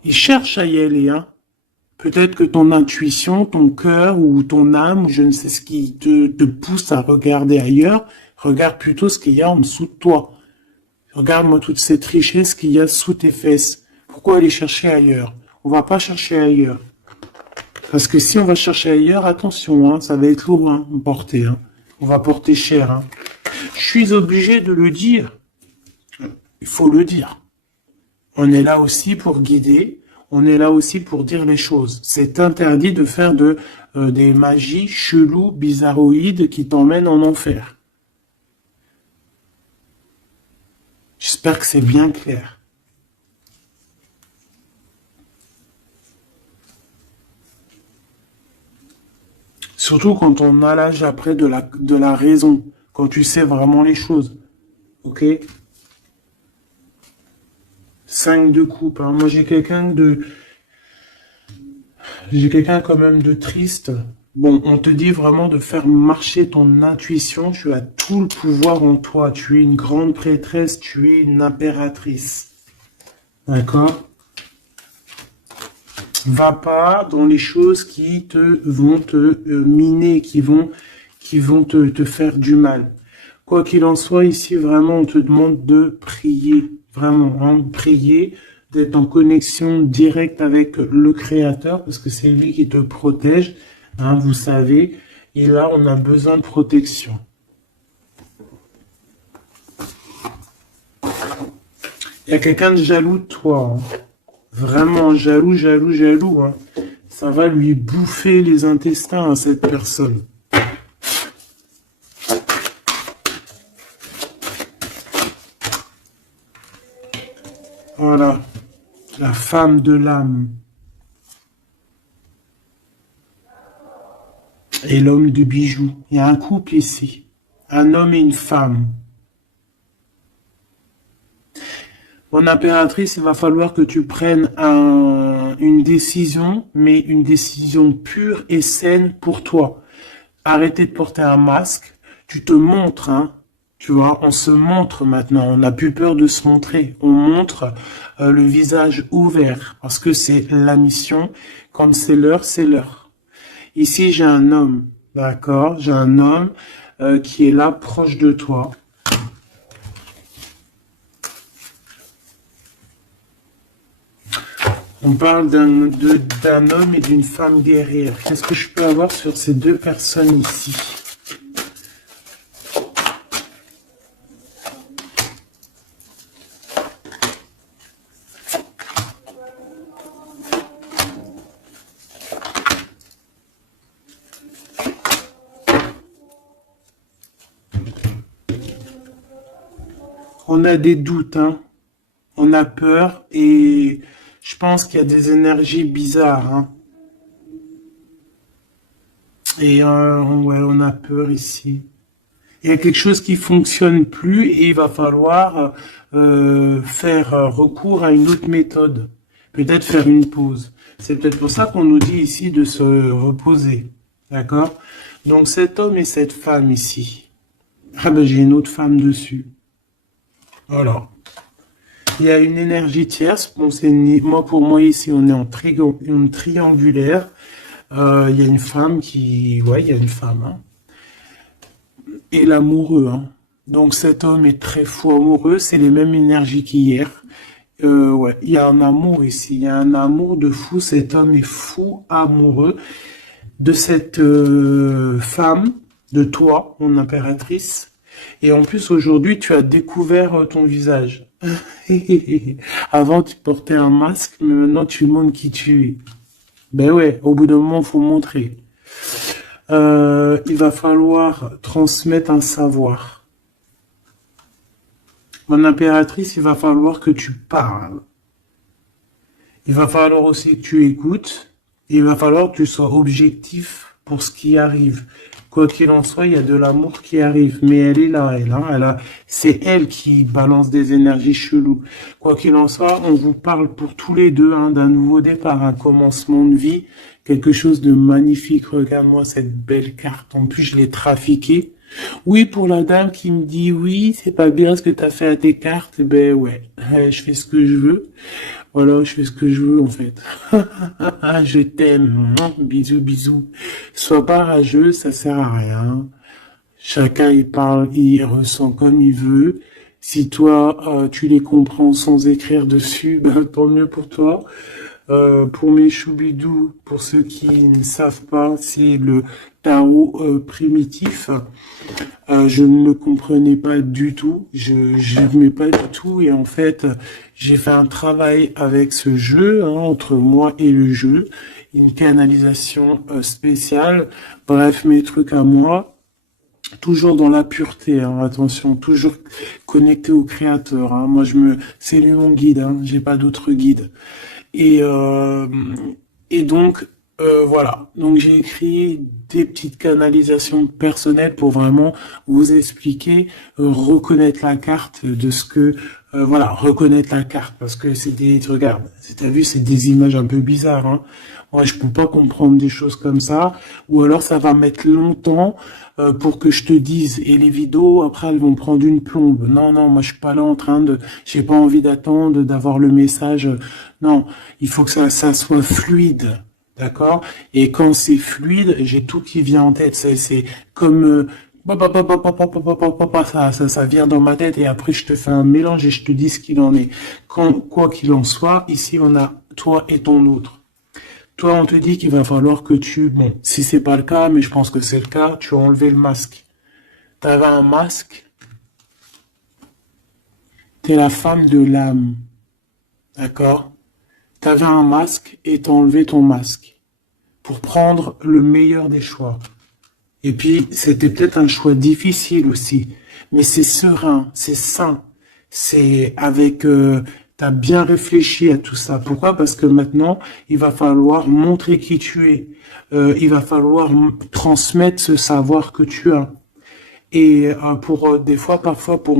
Il cherche à y aller, hein. Peut-être que ton intuition, ton cœur ou ton âme, ou je ne sais ce qui te pousse à regarder ailleurs, regarde plutôt ce qu'il y a en dessous de toi. Regarde-moi toute cette richesse qu'il y a sous tes fesses. Pourquoi aller chercher ailleurs? On va pas chercher ailleurs. Parce que si on va chercher ailleurs, attention, hein, ça va être lourd hein, à porter. Hein. On va porter cher. Hein. Je suis obligé de le dire. Il faut le dire. On est là aussi pour guider. On est là aussi pour dire les choses. C'est interdit de faire des magies cheloues, bizarroïdes qui t'emmènent en enfer. J'espère que c'est bien clair. Surtout quand on a l'âge après de la raison, quand tu sais vraiment les choses. Ok? 5 de coupe. Hein. Moi, j'ai quelqu'un quand même de triste. Bon, on te dit vraiment de faire marcher ton intuition. Tu as tout le pouvoir en toi. Tu es une grande prêtresse. Tu es une impératrice. D'accord? Va pas dans les choses qui vont te miner, qui vont te faire du mal. Quoi qu'il en soit, ici, vraiment, on te demande de prier. Vraiment, hein, de prier, d'être en connexion directe avec le Créateur, parce que c'est lui qui te protège, hein, vous savez. Et là, on a besoin de protection. Il y a quelqu'un de jaloux de toi. Hein. Vraiment jaloux, jaloux, jaloux. Hein. Ça va lui bouffer les intestins à cette personne. Voilà, la femme de l'âme. Et l'homme de bijoux. Il y a un couple ici. Un homme et une femme. Mon impératrice, il va falloir que tu prennes une décision, mais une décision pure et saine pour toi. Arrêtez de porter un masque. Tu te montres, hein. Tu vois, on se montre maintenant, on n'a plus peur de se montrer. On montre le visage ouvert parce que c'est la mission. Quand c'est l'heure, c'est l'heure. Ici, j'ai un homme, d'accord? J'ai un homme qui est là, proche de toi. On parle d'un homme et d'une femme guerrière. Qu'est-ce que je peux avoir sur ces deux personnes ici? On a des doutes, hein. On a peur et je pense qu'il y a des énergies bizarres. Hein. Et ouais, on a peur ici. Il y a quelque chose qui fonctionne plus et il va falloir faire recours à une autre méthode. Peut-être faire une pause. C'est peut-être pour ça qu'on nous dit ici de se reposer. D'accord? Donc cet homme et cette femme ici. Ah ben j'ai une autre femme dessus. Voilà. Il y a une énergie tierce. Bon, pour moi ici, on est en triangulaire. Il y a une femme ouais, il y a une femme. Hein. Et l'amoureux. Hein. Donc cet homme est très fou amoureux. C'est les mêmes énergies qu'hier. Ouais, il y a un amour ici. Il y a un amour de fou. Cet homme est fou amoureux de cette femme, de toi, mon impératrice. Et en plus, aujourd'hui, tu as découvert ton visage. Avant, tu portais un masque, mais maintenant, tu montres qui tu es. Ben ouais, au bout d'un moment, il faut montrer. Il va falloir transmettre un savoir. Mon impératrice, il va falloir que tu parles. Il va falloir aussi que tu écoutes. Il va falloir que tu sois objectif pour ce qui arrive. Quoi qu'il en soit, il y a de l'amour qui arrive. Mais elle est là, c'est elle qui balance des énergies cheloues. Quoi qu'il en soit, on vous parle pour tous les deux d'un nouveau départ, un commencement de vie, quelque chose de magnifique. Regarde-moi cette belle carte. En plus, je l'ai trafiquée. Oui, pour la dame qui me dit oui, c'est pas bien ce que tu as fait à tes cartes, ben ouais, je fais ce que je veux. Voilà, je fais ce que je veux en fait. Je t'aime. Bisous, bisous. Sois pas rageux, ça sert à rien. Chacun il parle, il ressent comme il veut. Si toi tu les comprends sans écrire dessus, ben tant mieux pour toi. Pour mes choubidous, pour ceux qui ne savent pas, c'est le tarot primitif. Je ne le comprenais pas du tout, je n'aimais pas du tout, et en fait, j'ai fait un travail avec ce jeu, entre moi et le jeu, une canalisation spéciale, bref, mes trucs à moi, toujours dans la pureté, attention, toujours connecté au créateur, moi c'est lui mon guide, j'ai pas d'autre guide. Et, euh, et donc, voilà. Donc, j'ai écrit des petites canalisations personnelles pour vraiment vous expliquer, reconnaître la carte de ce que, voilà, reconnaître la carte parce que c'est des, regarde, t'as vu, c'est des images un peu bizarres. Moi, je peux pas comprendre des choses comme ça, ou alors ça va mettre longtemps pour que je te dise. Et les vidéos, après, elles vont prendre une plombe. Non, non, moi, je suis pas là en train de, j'ai pas envie d'attendre, d'avoir le message. Non, il faut que ça soit fluide, d'accord? Et quand c'est fluide, j'ai tout qui vient en tête. C'est comme ça vient dans ma tête et après je te fais un mélange et je te dis ce qu'il en est. Quoi qu'il en soit, ici on a toi et ton autre. Toi, on te dit qu'il va falloir que bon, si c'est pas le cas, mais je pense que c'est le cas, tu as enlevé le masque. T'avais un masque, t'es la femme de l'âme, d'accord? T'avais un masque et t'as enlevé ton masque pour prendre le meilleur des choix. Et puis, c'était peut-être un choix difficile aussi, mais c'est serein, c'est sain, c'est avec... t'as bien réfléchi à tout ça. Pourquoi? Parce que maintenant, il va falloir montrer qui tu es. Il va falloir transmettre ce savoir que tu as. Et des fois, parfois, pour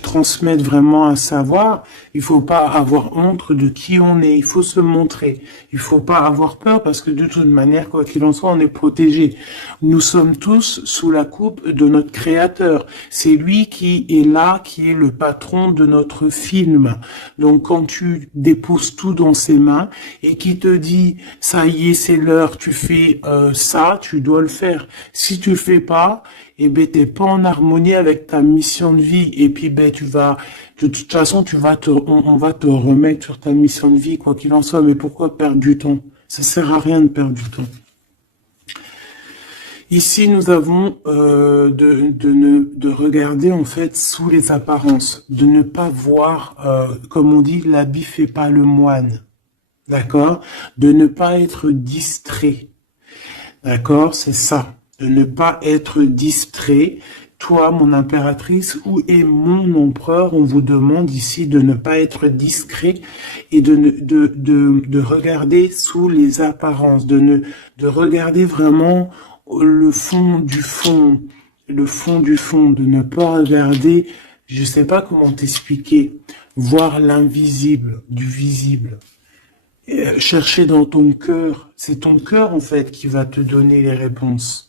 transmettre vraiment un savoir, il faut pas avoir honte de qui on est. Il faut se montrer. Il faut pas avoir peur parce que de toute manière, quoi qu'il en soit, on est protégé. Nous sommes tous sous la coupe de notre Créateur. C'est lui qui est là, qui est le patron de notre film. Donc, quand tu déposes tout dans ses mains et qui te dit, ça y est, c'est l'heure, tu fais ça, tu dois le faire. Si tu le fais pas, et ben t'es pas en harmonie avec ta mission de vie et puis ben tu vas de toute façon on va te remettre sur ta mission de vie quoi qu'il en soit. Mais pourquoi perdre du temps? Ça sert à rien de perdre du temps. Ici nous avons de regarder en fait sous les apparences, de ne pas voir comme on dit l'habit fait pas le moine, d'accord, de ne pas être distrait, d'accord, c'est ça. De ne pas être distrait. Toi, mon impératrice, où est mon empereur? On vous demande ici de ne pas être discret et de regarder sous les apparences, de regarder vraiment le fond du fond, de ne pas regarder, je sais pas comment t'expliquer, voir l'invisible du visible. Chercher dans ton cœur, c'est ton cœur en fait qui va te donner les réponses.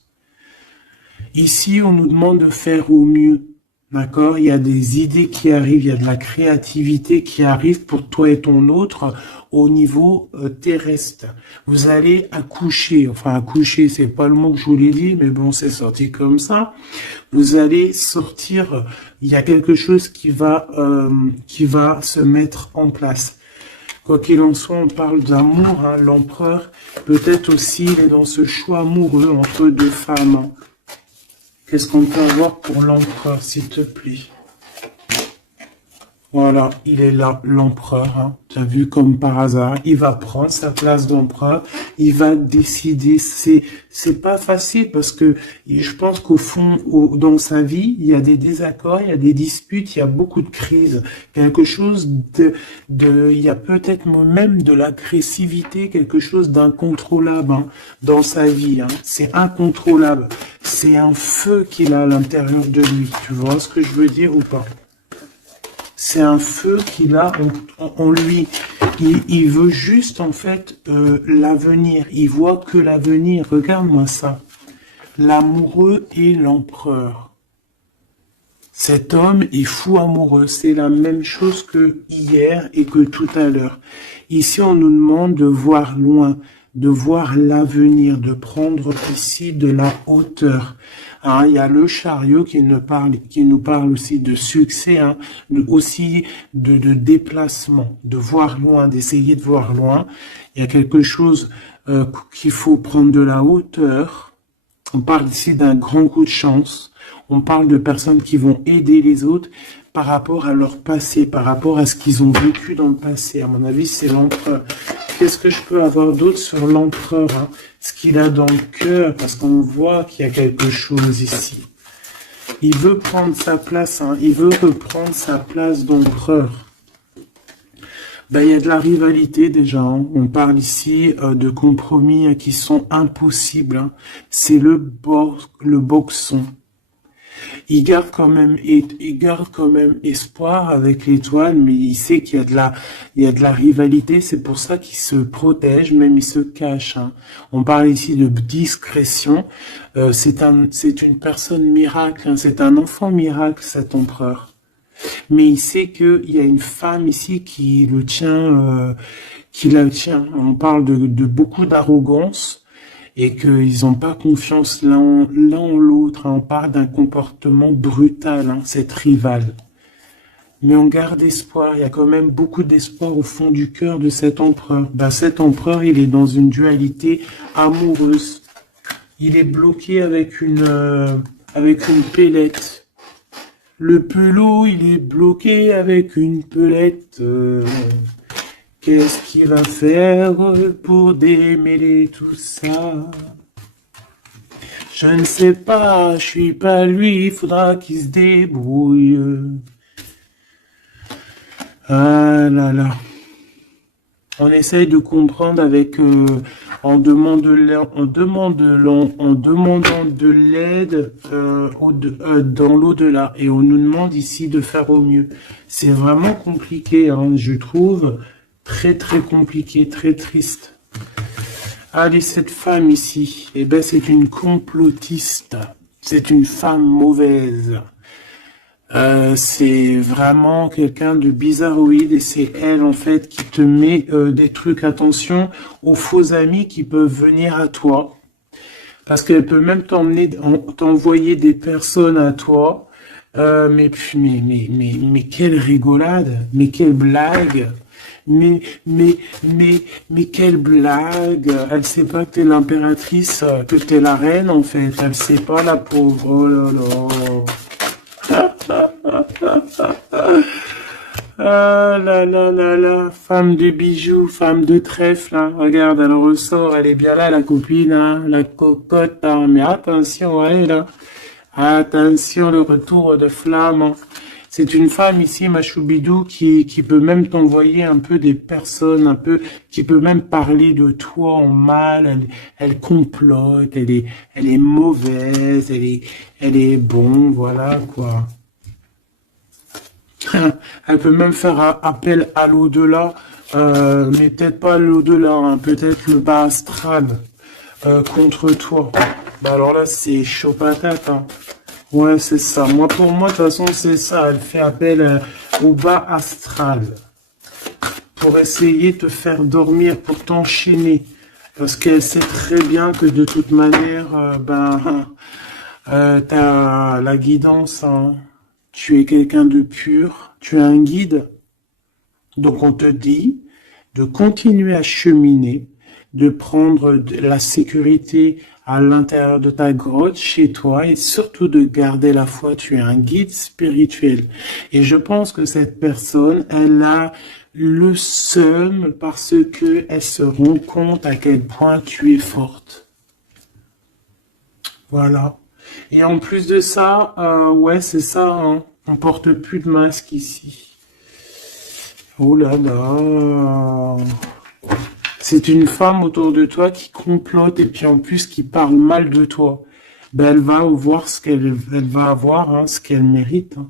Ici, on nous demande de faire au mieux, d'accord? Il y a des idées qui arrivent, il y a de la créativité qui arrive pour toi et ton autre au niveau terrestre. Vous allez accoucher, enfin accoucher, c'est pas le mot que je voulais dire, mais bon, c'est sorti comme ça. Vous allez sortir, il y a quelque chose qui va se mettre en place. Quoi qu'il en soit, on parle d'amour, l'empereur, peut-être aussi, il est dans ce choix amoureux entre deux femmes. Qu'est-ce qu'on peut avoir pour l'empereur, s'il te plaît? Voilà, il est là, l'empereur, hein. Tu as vu comme par hasard, il va prendre sa place d'empereur, il va décider. C'est pas facile parce que je pense qu'au fond, dans sa vie, il y a des désaccords, il y a des disputes, il y a beaucoup de crises, quelque chose il y a peut-être même de l'agressivité, quelque chose d'incontrôlable, hein, dans sa vie, hein. C'est incontrôlable. C'est un feu qu'il a à l'intérieur de lui. Tu vois ce que je veux dire ou pas? C'est un feu qu'il a en lui. Il veut juste, en fait, l'avenir. Il voit que l'avenir. Regarde-moi ça. L'amoureux et l'empereur. Cet homme est fou amoureux. C'est la même chose que hier et que tout à l'heure. Ici, on nous demande de voir loin, de voir l'avenir, de prendre ici de la hauteur. Hein, il y a le chariot qui nous parle aussi de succès, hein, aussi de déplacement, de voir loin, d'essayer de voir loin. Il y a quelque chose qu'il faut prendre de la hauteur. On parle ici d'un grand coup de chance. On parle de personnes qui vont aider les autres par rapport à leur passé, par rapport à ce qu'ils ont vécu dans le passé. À mon avis, c'est l'empereur. Qu'est-ce que je peux avoir d'autre sur l'empereur, hein? Ce qu'il a dans le cœur, parce qu'on voit qu'il y a quelque chose ici. Il veut prendre sa place, hein? Il veut reprendre sa place d'empereur. Ben, il y a de la rivalité déjà, hein. On parle ici de compromis, hein, qui sont impossibles, hein. C'est le boxon. Il garde quand même espoir avec l'étoile, mais il sait qu'il y a de la rivalité. C'est pour ça qu'il se protège, même il se cache, hein. On parle ici de discrétion. C'est une personne miracle, hein. C'est un enfant miracle, cet empereur. Mais il sait qu'il y a une femme ici qui le tient, qui la tient. On parle de beaucoup d'arrogance et qu'ils n'ont pas confiance l'un en l'autre, hein. On parle d'un comportement brutal, hein, cette rivale. Mais on garde espoir, il y a quand même beaucoup d'espoir au fond du cœur de cet empereur. Ben, cet empereur, il est dans une dualité amoureuse. Il est bloqué avec une pellette. Le pelot, il est bloqué avec une pelette. Qu'est-ce qu'il va faire pour démêler tout ça? Je ne sais pas, je suis pas lui, il faudra qu'il se débrouille. Ah là là. On essaye de comprendre avec, en demandant de l'aide dans l'au-delà. Et on nous demande ici de faire au mieux. C'est vraiment compliqué, hein, je trouve. Très très compliqué, très triste. Allez, cette femme ici, eh ben c'est une complotiste. C'est une femme mauvaise. C'est vraiment quelqu'un de bizarroïde et c'est elle en fait qui te met des trucs. Attention aux faux amis qui peuvent venir à toi. Parce qu'elle peut même t'envoyer des personnes à toi. Mais quelle rigolade, mais quelle blague. Mais quelle blague! Elle sait pas que t'es l'impératrice, que t'es la reine, en fait. Elle sait pas, la pauvre. Oh là là. Ah là là là là. Femme de bijoux, femme de trèfle, hein. Regarde, elle ressort. Elle est bien là, la copine, hein. La cocotte, hein. Mais attention, ouais, là. Attention, le retour de flamme, hein. C'est une femme ici, ma choubidou, qui peut même t'envoyer un peu des personnes, qui peut même parler de toi en mal. Elle complote, elle est mauvaise, elle est bon, voilà, quoi. Elle peut même faire un appel à l'au-delà, mais peut-être pas l'au-delà, hein, peut-être le bas astral, contre toi. Bah alors là, c'est chaud patate, hein. Ouais, c'est ça. Pour moi, de toute façon, c'est ça. Elle fait appel au bas astral pour essayer de te faire dormir, pour t'enchaîner. Parce qu'elle sait très bien que de toute manière, t'as la guidance, hein. Tu es quelqu'un de pur, tu es un guide. Donc on te dit de continuer à cheminer, de prendre la sécurité à l'intérieur de ta grotte, chez toi, et surtout de garder la foi. Tu es un guide spirituel. Et je pense que cette personne, elle a le seum parce que elle se rend compte à quel point tu es forte. Voilà. Et en plus de ça, ouais, c'est ça, hein. On porte plus de masque ici. Oh là là. C'est une femme autour de toi qui complote et puis en plus qui parle mal de toi. Ben, elle va voir elle va avoir, hein, ce qu'elle mérite, hein.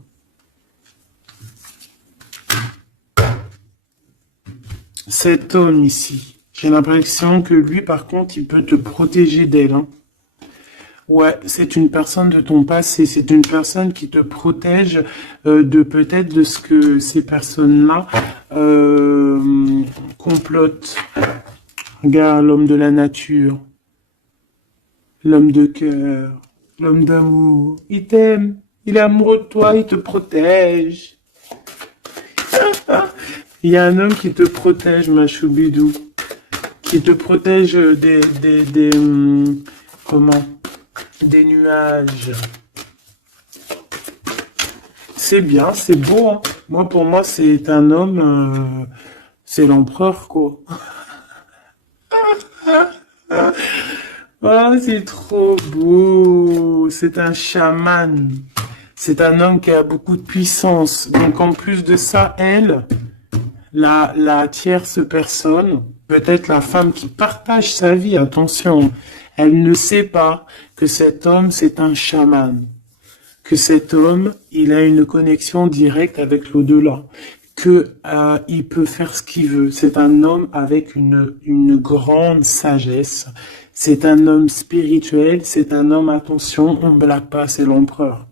Cet homme ici, j'ai l'impression que lui, par contre, il peut te protéger d'elle, hein. Ouais, c'est une personne de ton passé, c'est une personne qui te protège de peut-être de ce que ces personnes-là complotent. Regarde l'homme de la nature, l'homme de cœur, l'homme d'amour. Il t'aime, il est amoureux de toi, il te protège. Il y a un homme qui te protège, ma choubidou, qui te protège comment? Des nuages. C'est bien, c'est beau, hein. Moi, pour moi, c'est un homme, c'est l'empereur, quoi. Oh, c'est trop beau. C'est un chaman. C'est un homme qui a beaucoup de puissance. Donc, en plus de ça, elle, la tierce personne, peut-être la femme qui partage sa vie, attention, elle ne sait pas que cet homme, c'est un chaman. Que cet homme, il a une connexion directe avec l'au-delà. Que il peut faire ce qu'il veut. C'est un homme avec une grande sagesse. C'est un homme spirituel. C'est un homme, attention, on ne blague pas, c'est l'empereur.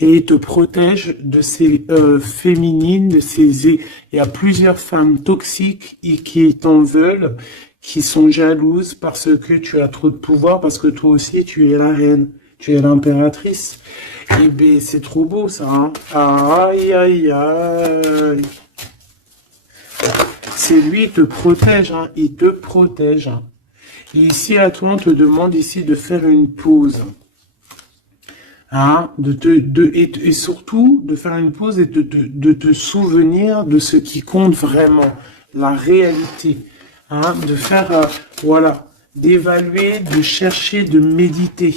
Et il te protège de ces féminines, de ces... Il y a plusieurs femmes toxiques qui t'en veulent, qui sont jalouses parce que tu as trop de pouvoir, parce que toi aussi tu es la reine, tu es l'impératrice. Et ben c'est trop beau ça, hein. Aïe aïe aïe. C'est lui, il te protège, hein. Il te protège, hein. Et ici à toi on te demande ici de faire une pause. Hein, et surtout de faire une pause et de te souvenir de ce qui compte vraiment, la réalité, hein, de faire, voilà, d'évaluer, de chercher, de méditer.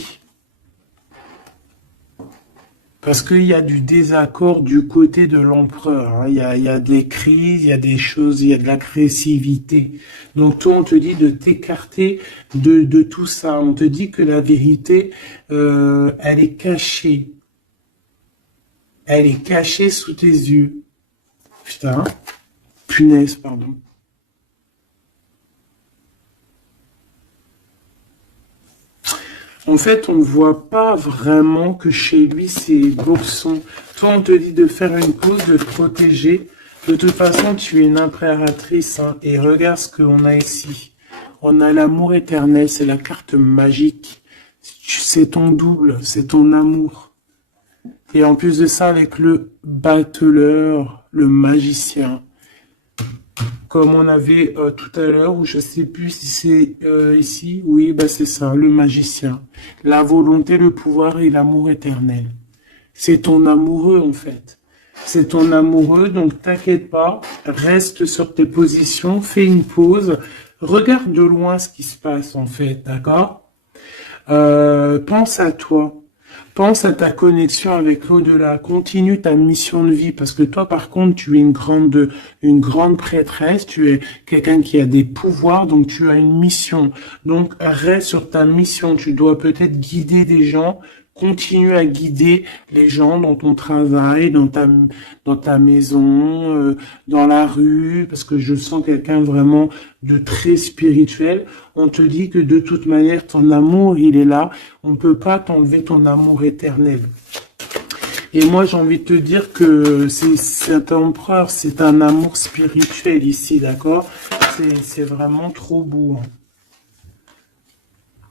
Parce qu'il y a du désaccord du côté de l'empereur, hein. Il y a des crises, il y a des choses, il y a de l'agressivité. Donc toi, on te dit de t'écarter de tout ça. On te dit que la vérité, elle est cachée. Elle est cachée sous tes yeux. Putain, punaise, pardon. En fait, on ne voit pas vraiment que chez lui, c'est bourson. Toi, on te dit de faire une pause, de te protéger. De toute façon, tu es une impératrice, hein, et regarde ce qu'on a ici. On a l'amour éternel, c'est la carte magique. C'est ton double, c'est ton amour. Et en plus de ça, avec le battleur, le magicien. Comme on avait tout à l'heure, ou je sais plus si c'est ici, oui, bah c'est ça, le magicien. La volonté, le pouvoir et l'amour éternel. C'est ton amoureux en fait. C'est ton amoureux, donc t'inquiète pas, reste sur tes positions, fais une pause, regarde de loin ce qui se passe en fait, d'accord? Pense à toi. Pense à ta connexion avec l'au-delà. Continue ta mission de vie parce que toi, par contre, tu es une grande prêtresse. Tu es quelqu'un qui a des pouvoirs, donc tu as une mission. Donc reste sur ta mission. Tu dois peut-être guider des gens. Continue à guider les gens dans ton travail, dans ta maison, dans la rue, parce que je sens quelqu'un vraiment de très spirituel. On te dit que de toute manière, ton amour, il est là. On ne peut pas t'enlever ton amour éternel. Et moi, j'ai envie de te dire que cet empereur, c'est un amour spirituel ici, d'accord? C'est vraiment trop beau, hein.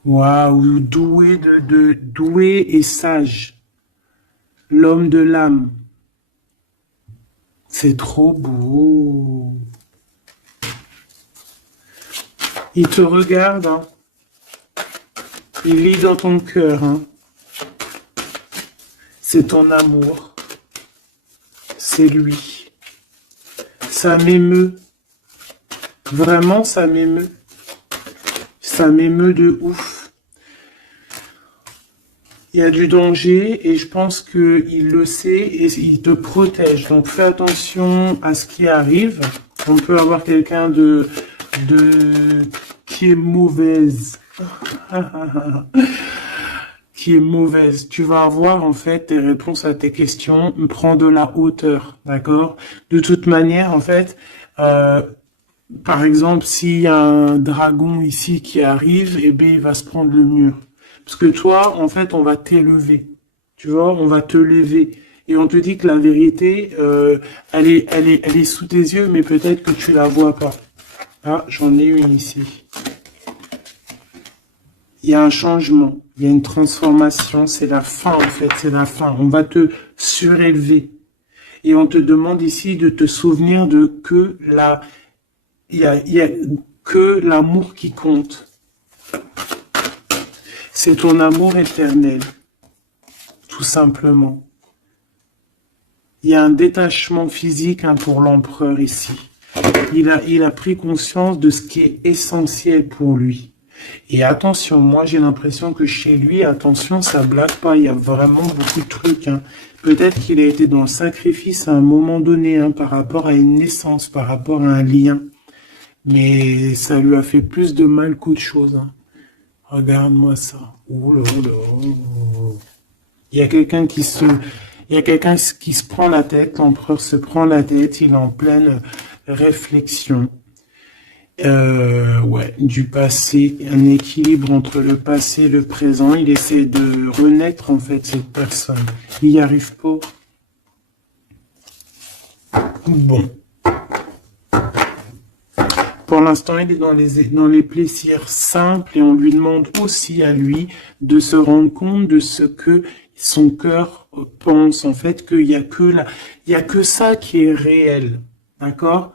Waouh, doué et sage. L'homme de l'âme. C'est trop beau. Il te regarde, hein. Il lit dans ton cœur, hein. C'est ton amour. C'est lui. Ça m'émeut. Vraiment, ça m'émeut. Ça m'émeut de ouf. Il y a du danger et je pense qu'il le sait et il te protège. Donc fais attention à ce qui arrive. On peut avoir quelqu'un qui est mauvaise. Qui est mauvaise. Tu vas avoir en fait tes réponses à tes questions. Prends de la hauteur, d'accord? De toute manière, en fait, par exemple, s'il y a un dragon ici qui arrive, eh bien, il va se prendre le mur. Parce que toi, en fait, on va t'élever. Tu vois, on va te lever. Et on te dit que la vérité, elle est sous tes yeux, mais peut-être que tu la vois pas. Ah, j'en ai une ici. Il y a un changement, il y a une transformation, c'est la fin en fait, c'est la fin. On va te surélever. Et on te demande ici de te souvenir de que il y a que l'amour qui compte. C'est ton amour éternel, tout simplement. Il y a un détachement physique pour l'empereur ici. Il a pris conscience de ce qui est essentiel pour lui. Et attention, moi j'ai l'impression que chez lui, attention, ça blague pas, il y a vraiment beaucoup de trucs. Hein. Peut-être qu'il a été dans le sacrifice à un moment donné, par rapport à une naissance, par rapport à un lien. Mais ça lui a fait plus de mal qu'autre chose. Hein. Regarde-moi ça. Ouh là là. Il y a quelqu'un qui se prend la tête, l'empereur se prend la tête, il est en pleine réflexion. Ouais, du passé, un équilibre entre le passé et le présent. Il essaie de renaître, en fait, cette personne. Il n'y arrive pas. Bon. Pour l'instant, il est dans les plaisirs simples et on lui demande aussi à lui de se rendre compte de ce que son cœur pense. En fait, qu'il y a que ça qui est réel. D'accord?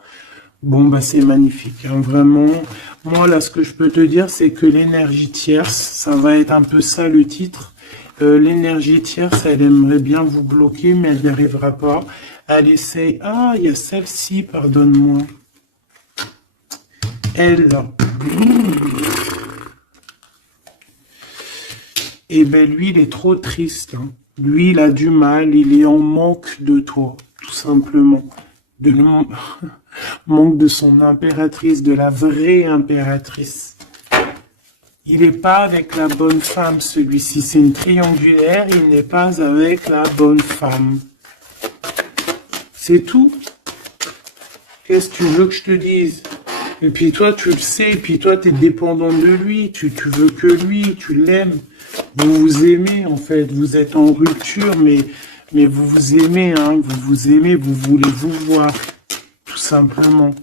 Bon, bah, c'est magnifique, hein, vraiment. Moi, là, ce que je peux te dire, c'est que l'énergie tierce, ça va être un peu ça le titre. L'énergie tierce, elle aimerait bien vous bloquer, mais elle n'y arrivera pas. Elle essaye... Ah, il y a celle-ci, pardonne-moi. Elle... Eh ben, lui, il est trop triste. Hein. Lui, il a du mal, il est en manque de toi, tout simplement. Manque de son impératrice, de la vraie impératrice. Il n'est pas avec la bonne femme, celui-ci. C'est une triangulaire, il n'est pas avec la bonne femme. C'est tout. Qu'est-ce que tu veux que je te dise? Et puis toi, tu le sais, et puis toi, tu es dépendant de lui, tu veux que lui, tu l'aimes. Vous vous aimez, en fait. Vous êtes en rupture, mais vous vous aimez, hein. Vous vous aimez, vous voulez vous voir. Tout simplement.